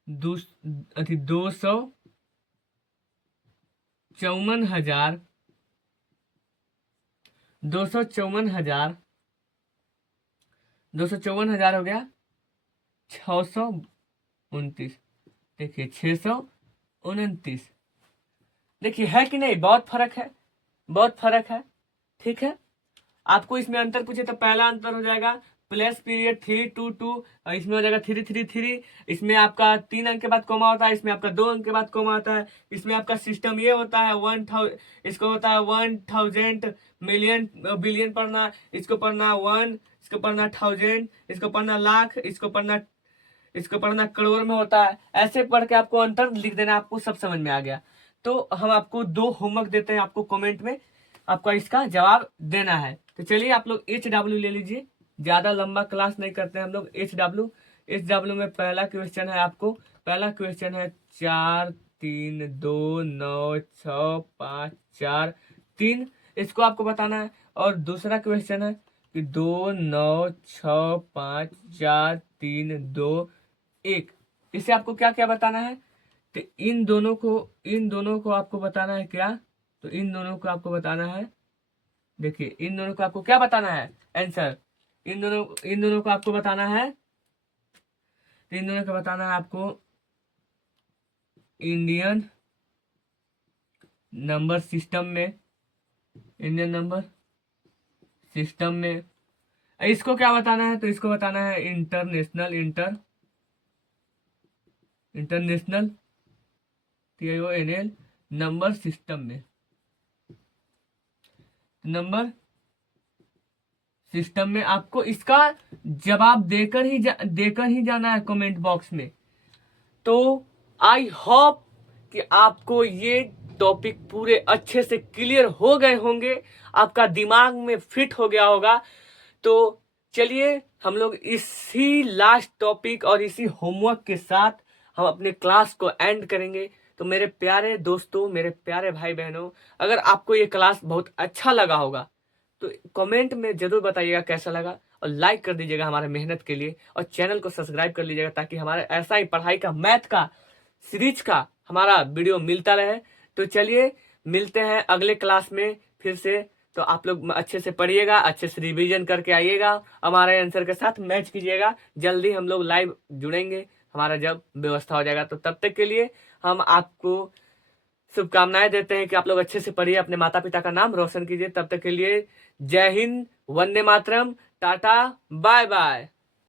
254,000, 254,000, 254,000 हो गया 629। देखिए 629। देखिए है कि नहीं, बहुत फर्क है, बहुत फर्क है। ठीक है, आपको इसमें अंतर पूछे तो पहला अंतर हो जाएगा प्लस पीरियड 322, और इसमें हो जाएगा 333। इसमें आपका 3 अंक के बाद कोमा होता है, इसमें आपका 2 अंक के बाद कोमा होता है। इसमें आपका सिस्टम ये होता है 1000, इसको होता है 1000 मिलियन बिलियन पढ़ना, इसको पढ़ना 1, इसको पढ़ना 1000, इसको पढ़ना लाख, इसको पढ़ना करोड़ में होता है। ऐसे पढ़ के आपको अंतर लिख देना, आपको सब समझ में आ गया। तो हम आपको 2 होमवर्क देते हैं, आपको कमेंट में आपका इसका जवाब देना है। तो चलिए आप लोग HW ले लीजिए, ज्यादा लंबा क्लास नहीं करते हैं हम लोग। HW में पहला क्वेश्चन है, आपको पहला क्वेश्चन है 4 3 2 9 6 5 4 3, इसको आपको बताना है। और दूसरा क्वेश्चन है कि 2 9 6 5 4 3 2 1, इसे आपको क्या क्या बताना है। तो इन दोनों को आपको बताना है क्या, तो इन दोनों को आपको बताना है। देखिए इन दोनों को आपको क्या बताना है आंसर, इन दोनों को आपको बताना है। तो इन दोनों को बताना है आपको इंडियन नंबर सिस्टम में, इंडियन नंबर सिस्टम में। इसको क्या बताना है, तो इसको बताना है इंटरनेशनल TIONL नंबर सिस्टम में, नंबर सिस्टम में आपको इसका जवाब देकर ही जाना है कमेंट बॉक्स में। तो आई होप कि आपको ये टॉपिक पूरे अच्छे से क्लियर हो गए होंगे, आपका दिमाग में फिट हो गया होगा। तो चलिए हम लोग इसी लास्ट टॉपिक और इसी होमवर्क के साथ हम अपने क्लास को एंड करेंगे। तो मेरे प्यारे दोस्तों, मेरे प्यारे भाई बहनों, अगर आपको ये क्लास बहुत अच्छा लगा होगा तो कमेंट में जरूर बताइएगा कैसा लगा, और लाइक कर दीजिएगा हमारे मेहनत के लिए, और चैनल को सब्सक्राइब कर लीजिएगा ताकि हमारे ऐसा ही पढ़ाई का, मैथ का, सीरीज का हमारा वीडियो मिलता रहे। तो चलिए मिलते हैं अगले क्लास में फिर से। तो आप लोग अच्छे से पढ़िएगा, अच्छे से रिवीजन करके आइएगा, हमारे आंसर के साथ मैच कीजिएगा। जल्दी हम लोग लाइव जुड़ेंगे, हमारा जब व्यवस्था हो जाएगा। तो तब तक के लिए हम आपको शुभकामनाएं देते हैं कि आप लोग अच्छे से पढ़िए, अपने माता पिता का नाम रोशन कीजिए। तब तक के लिए जय हिंद, वंदे मातरम, टाटा, बाय बाय।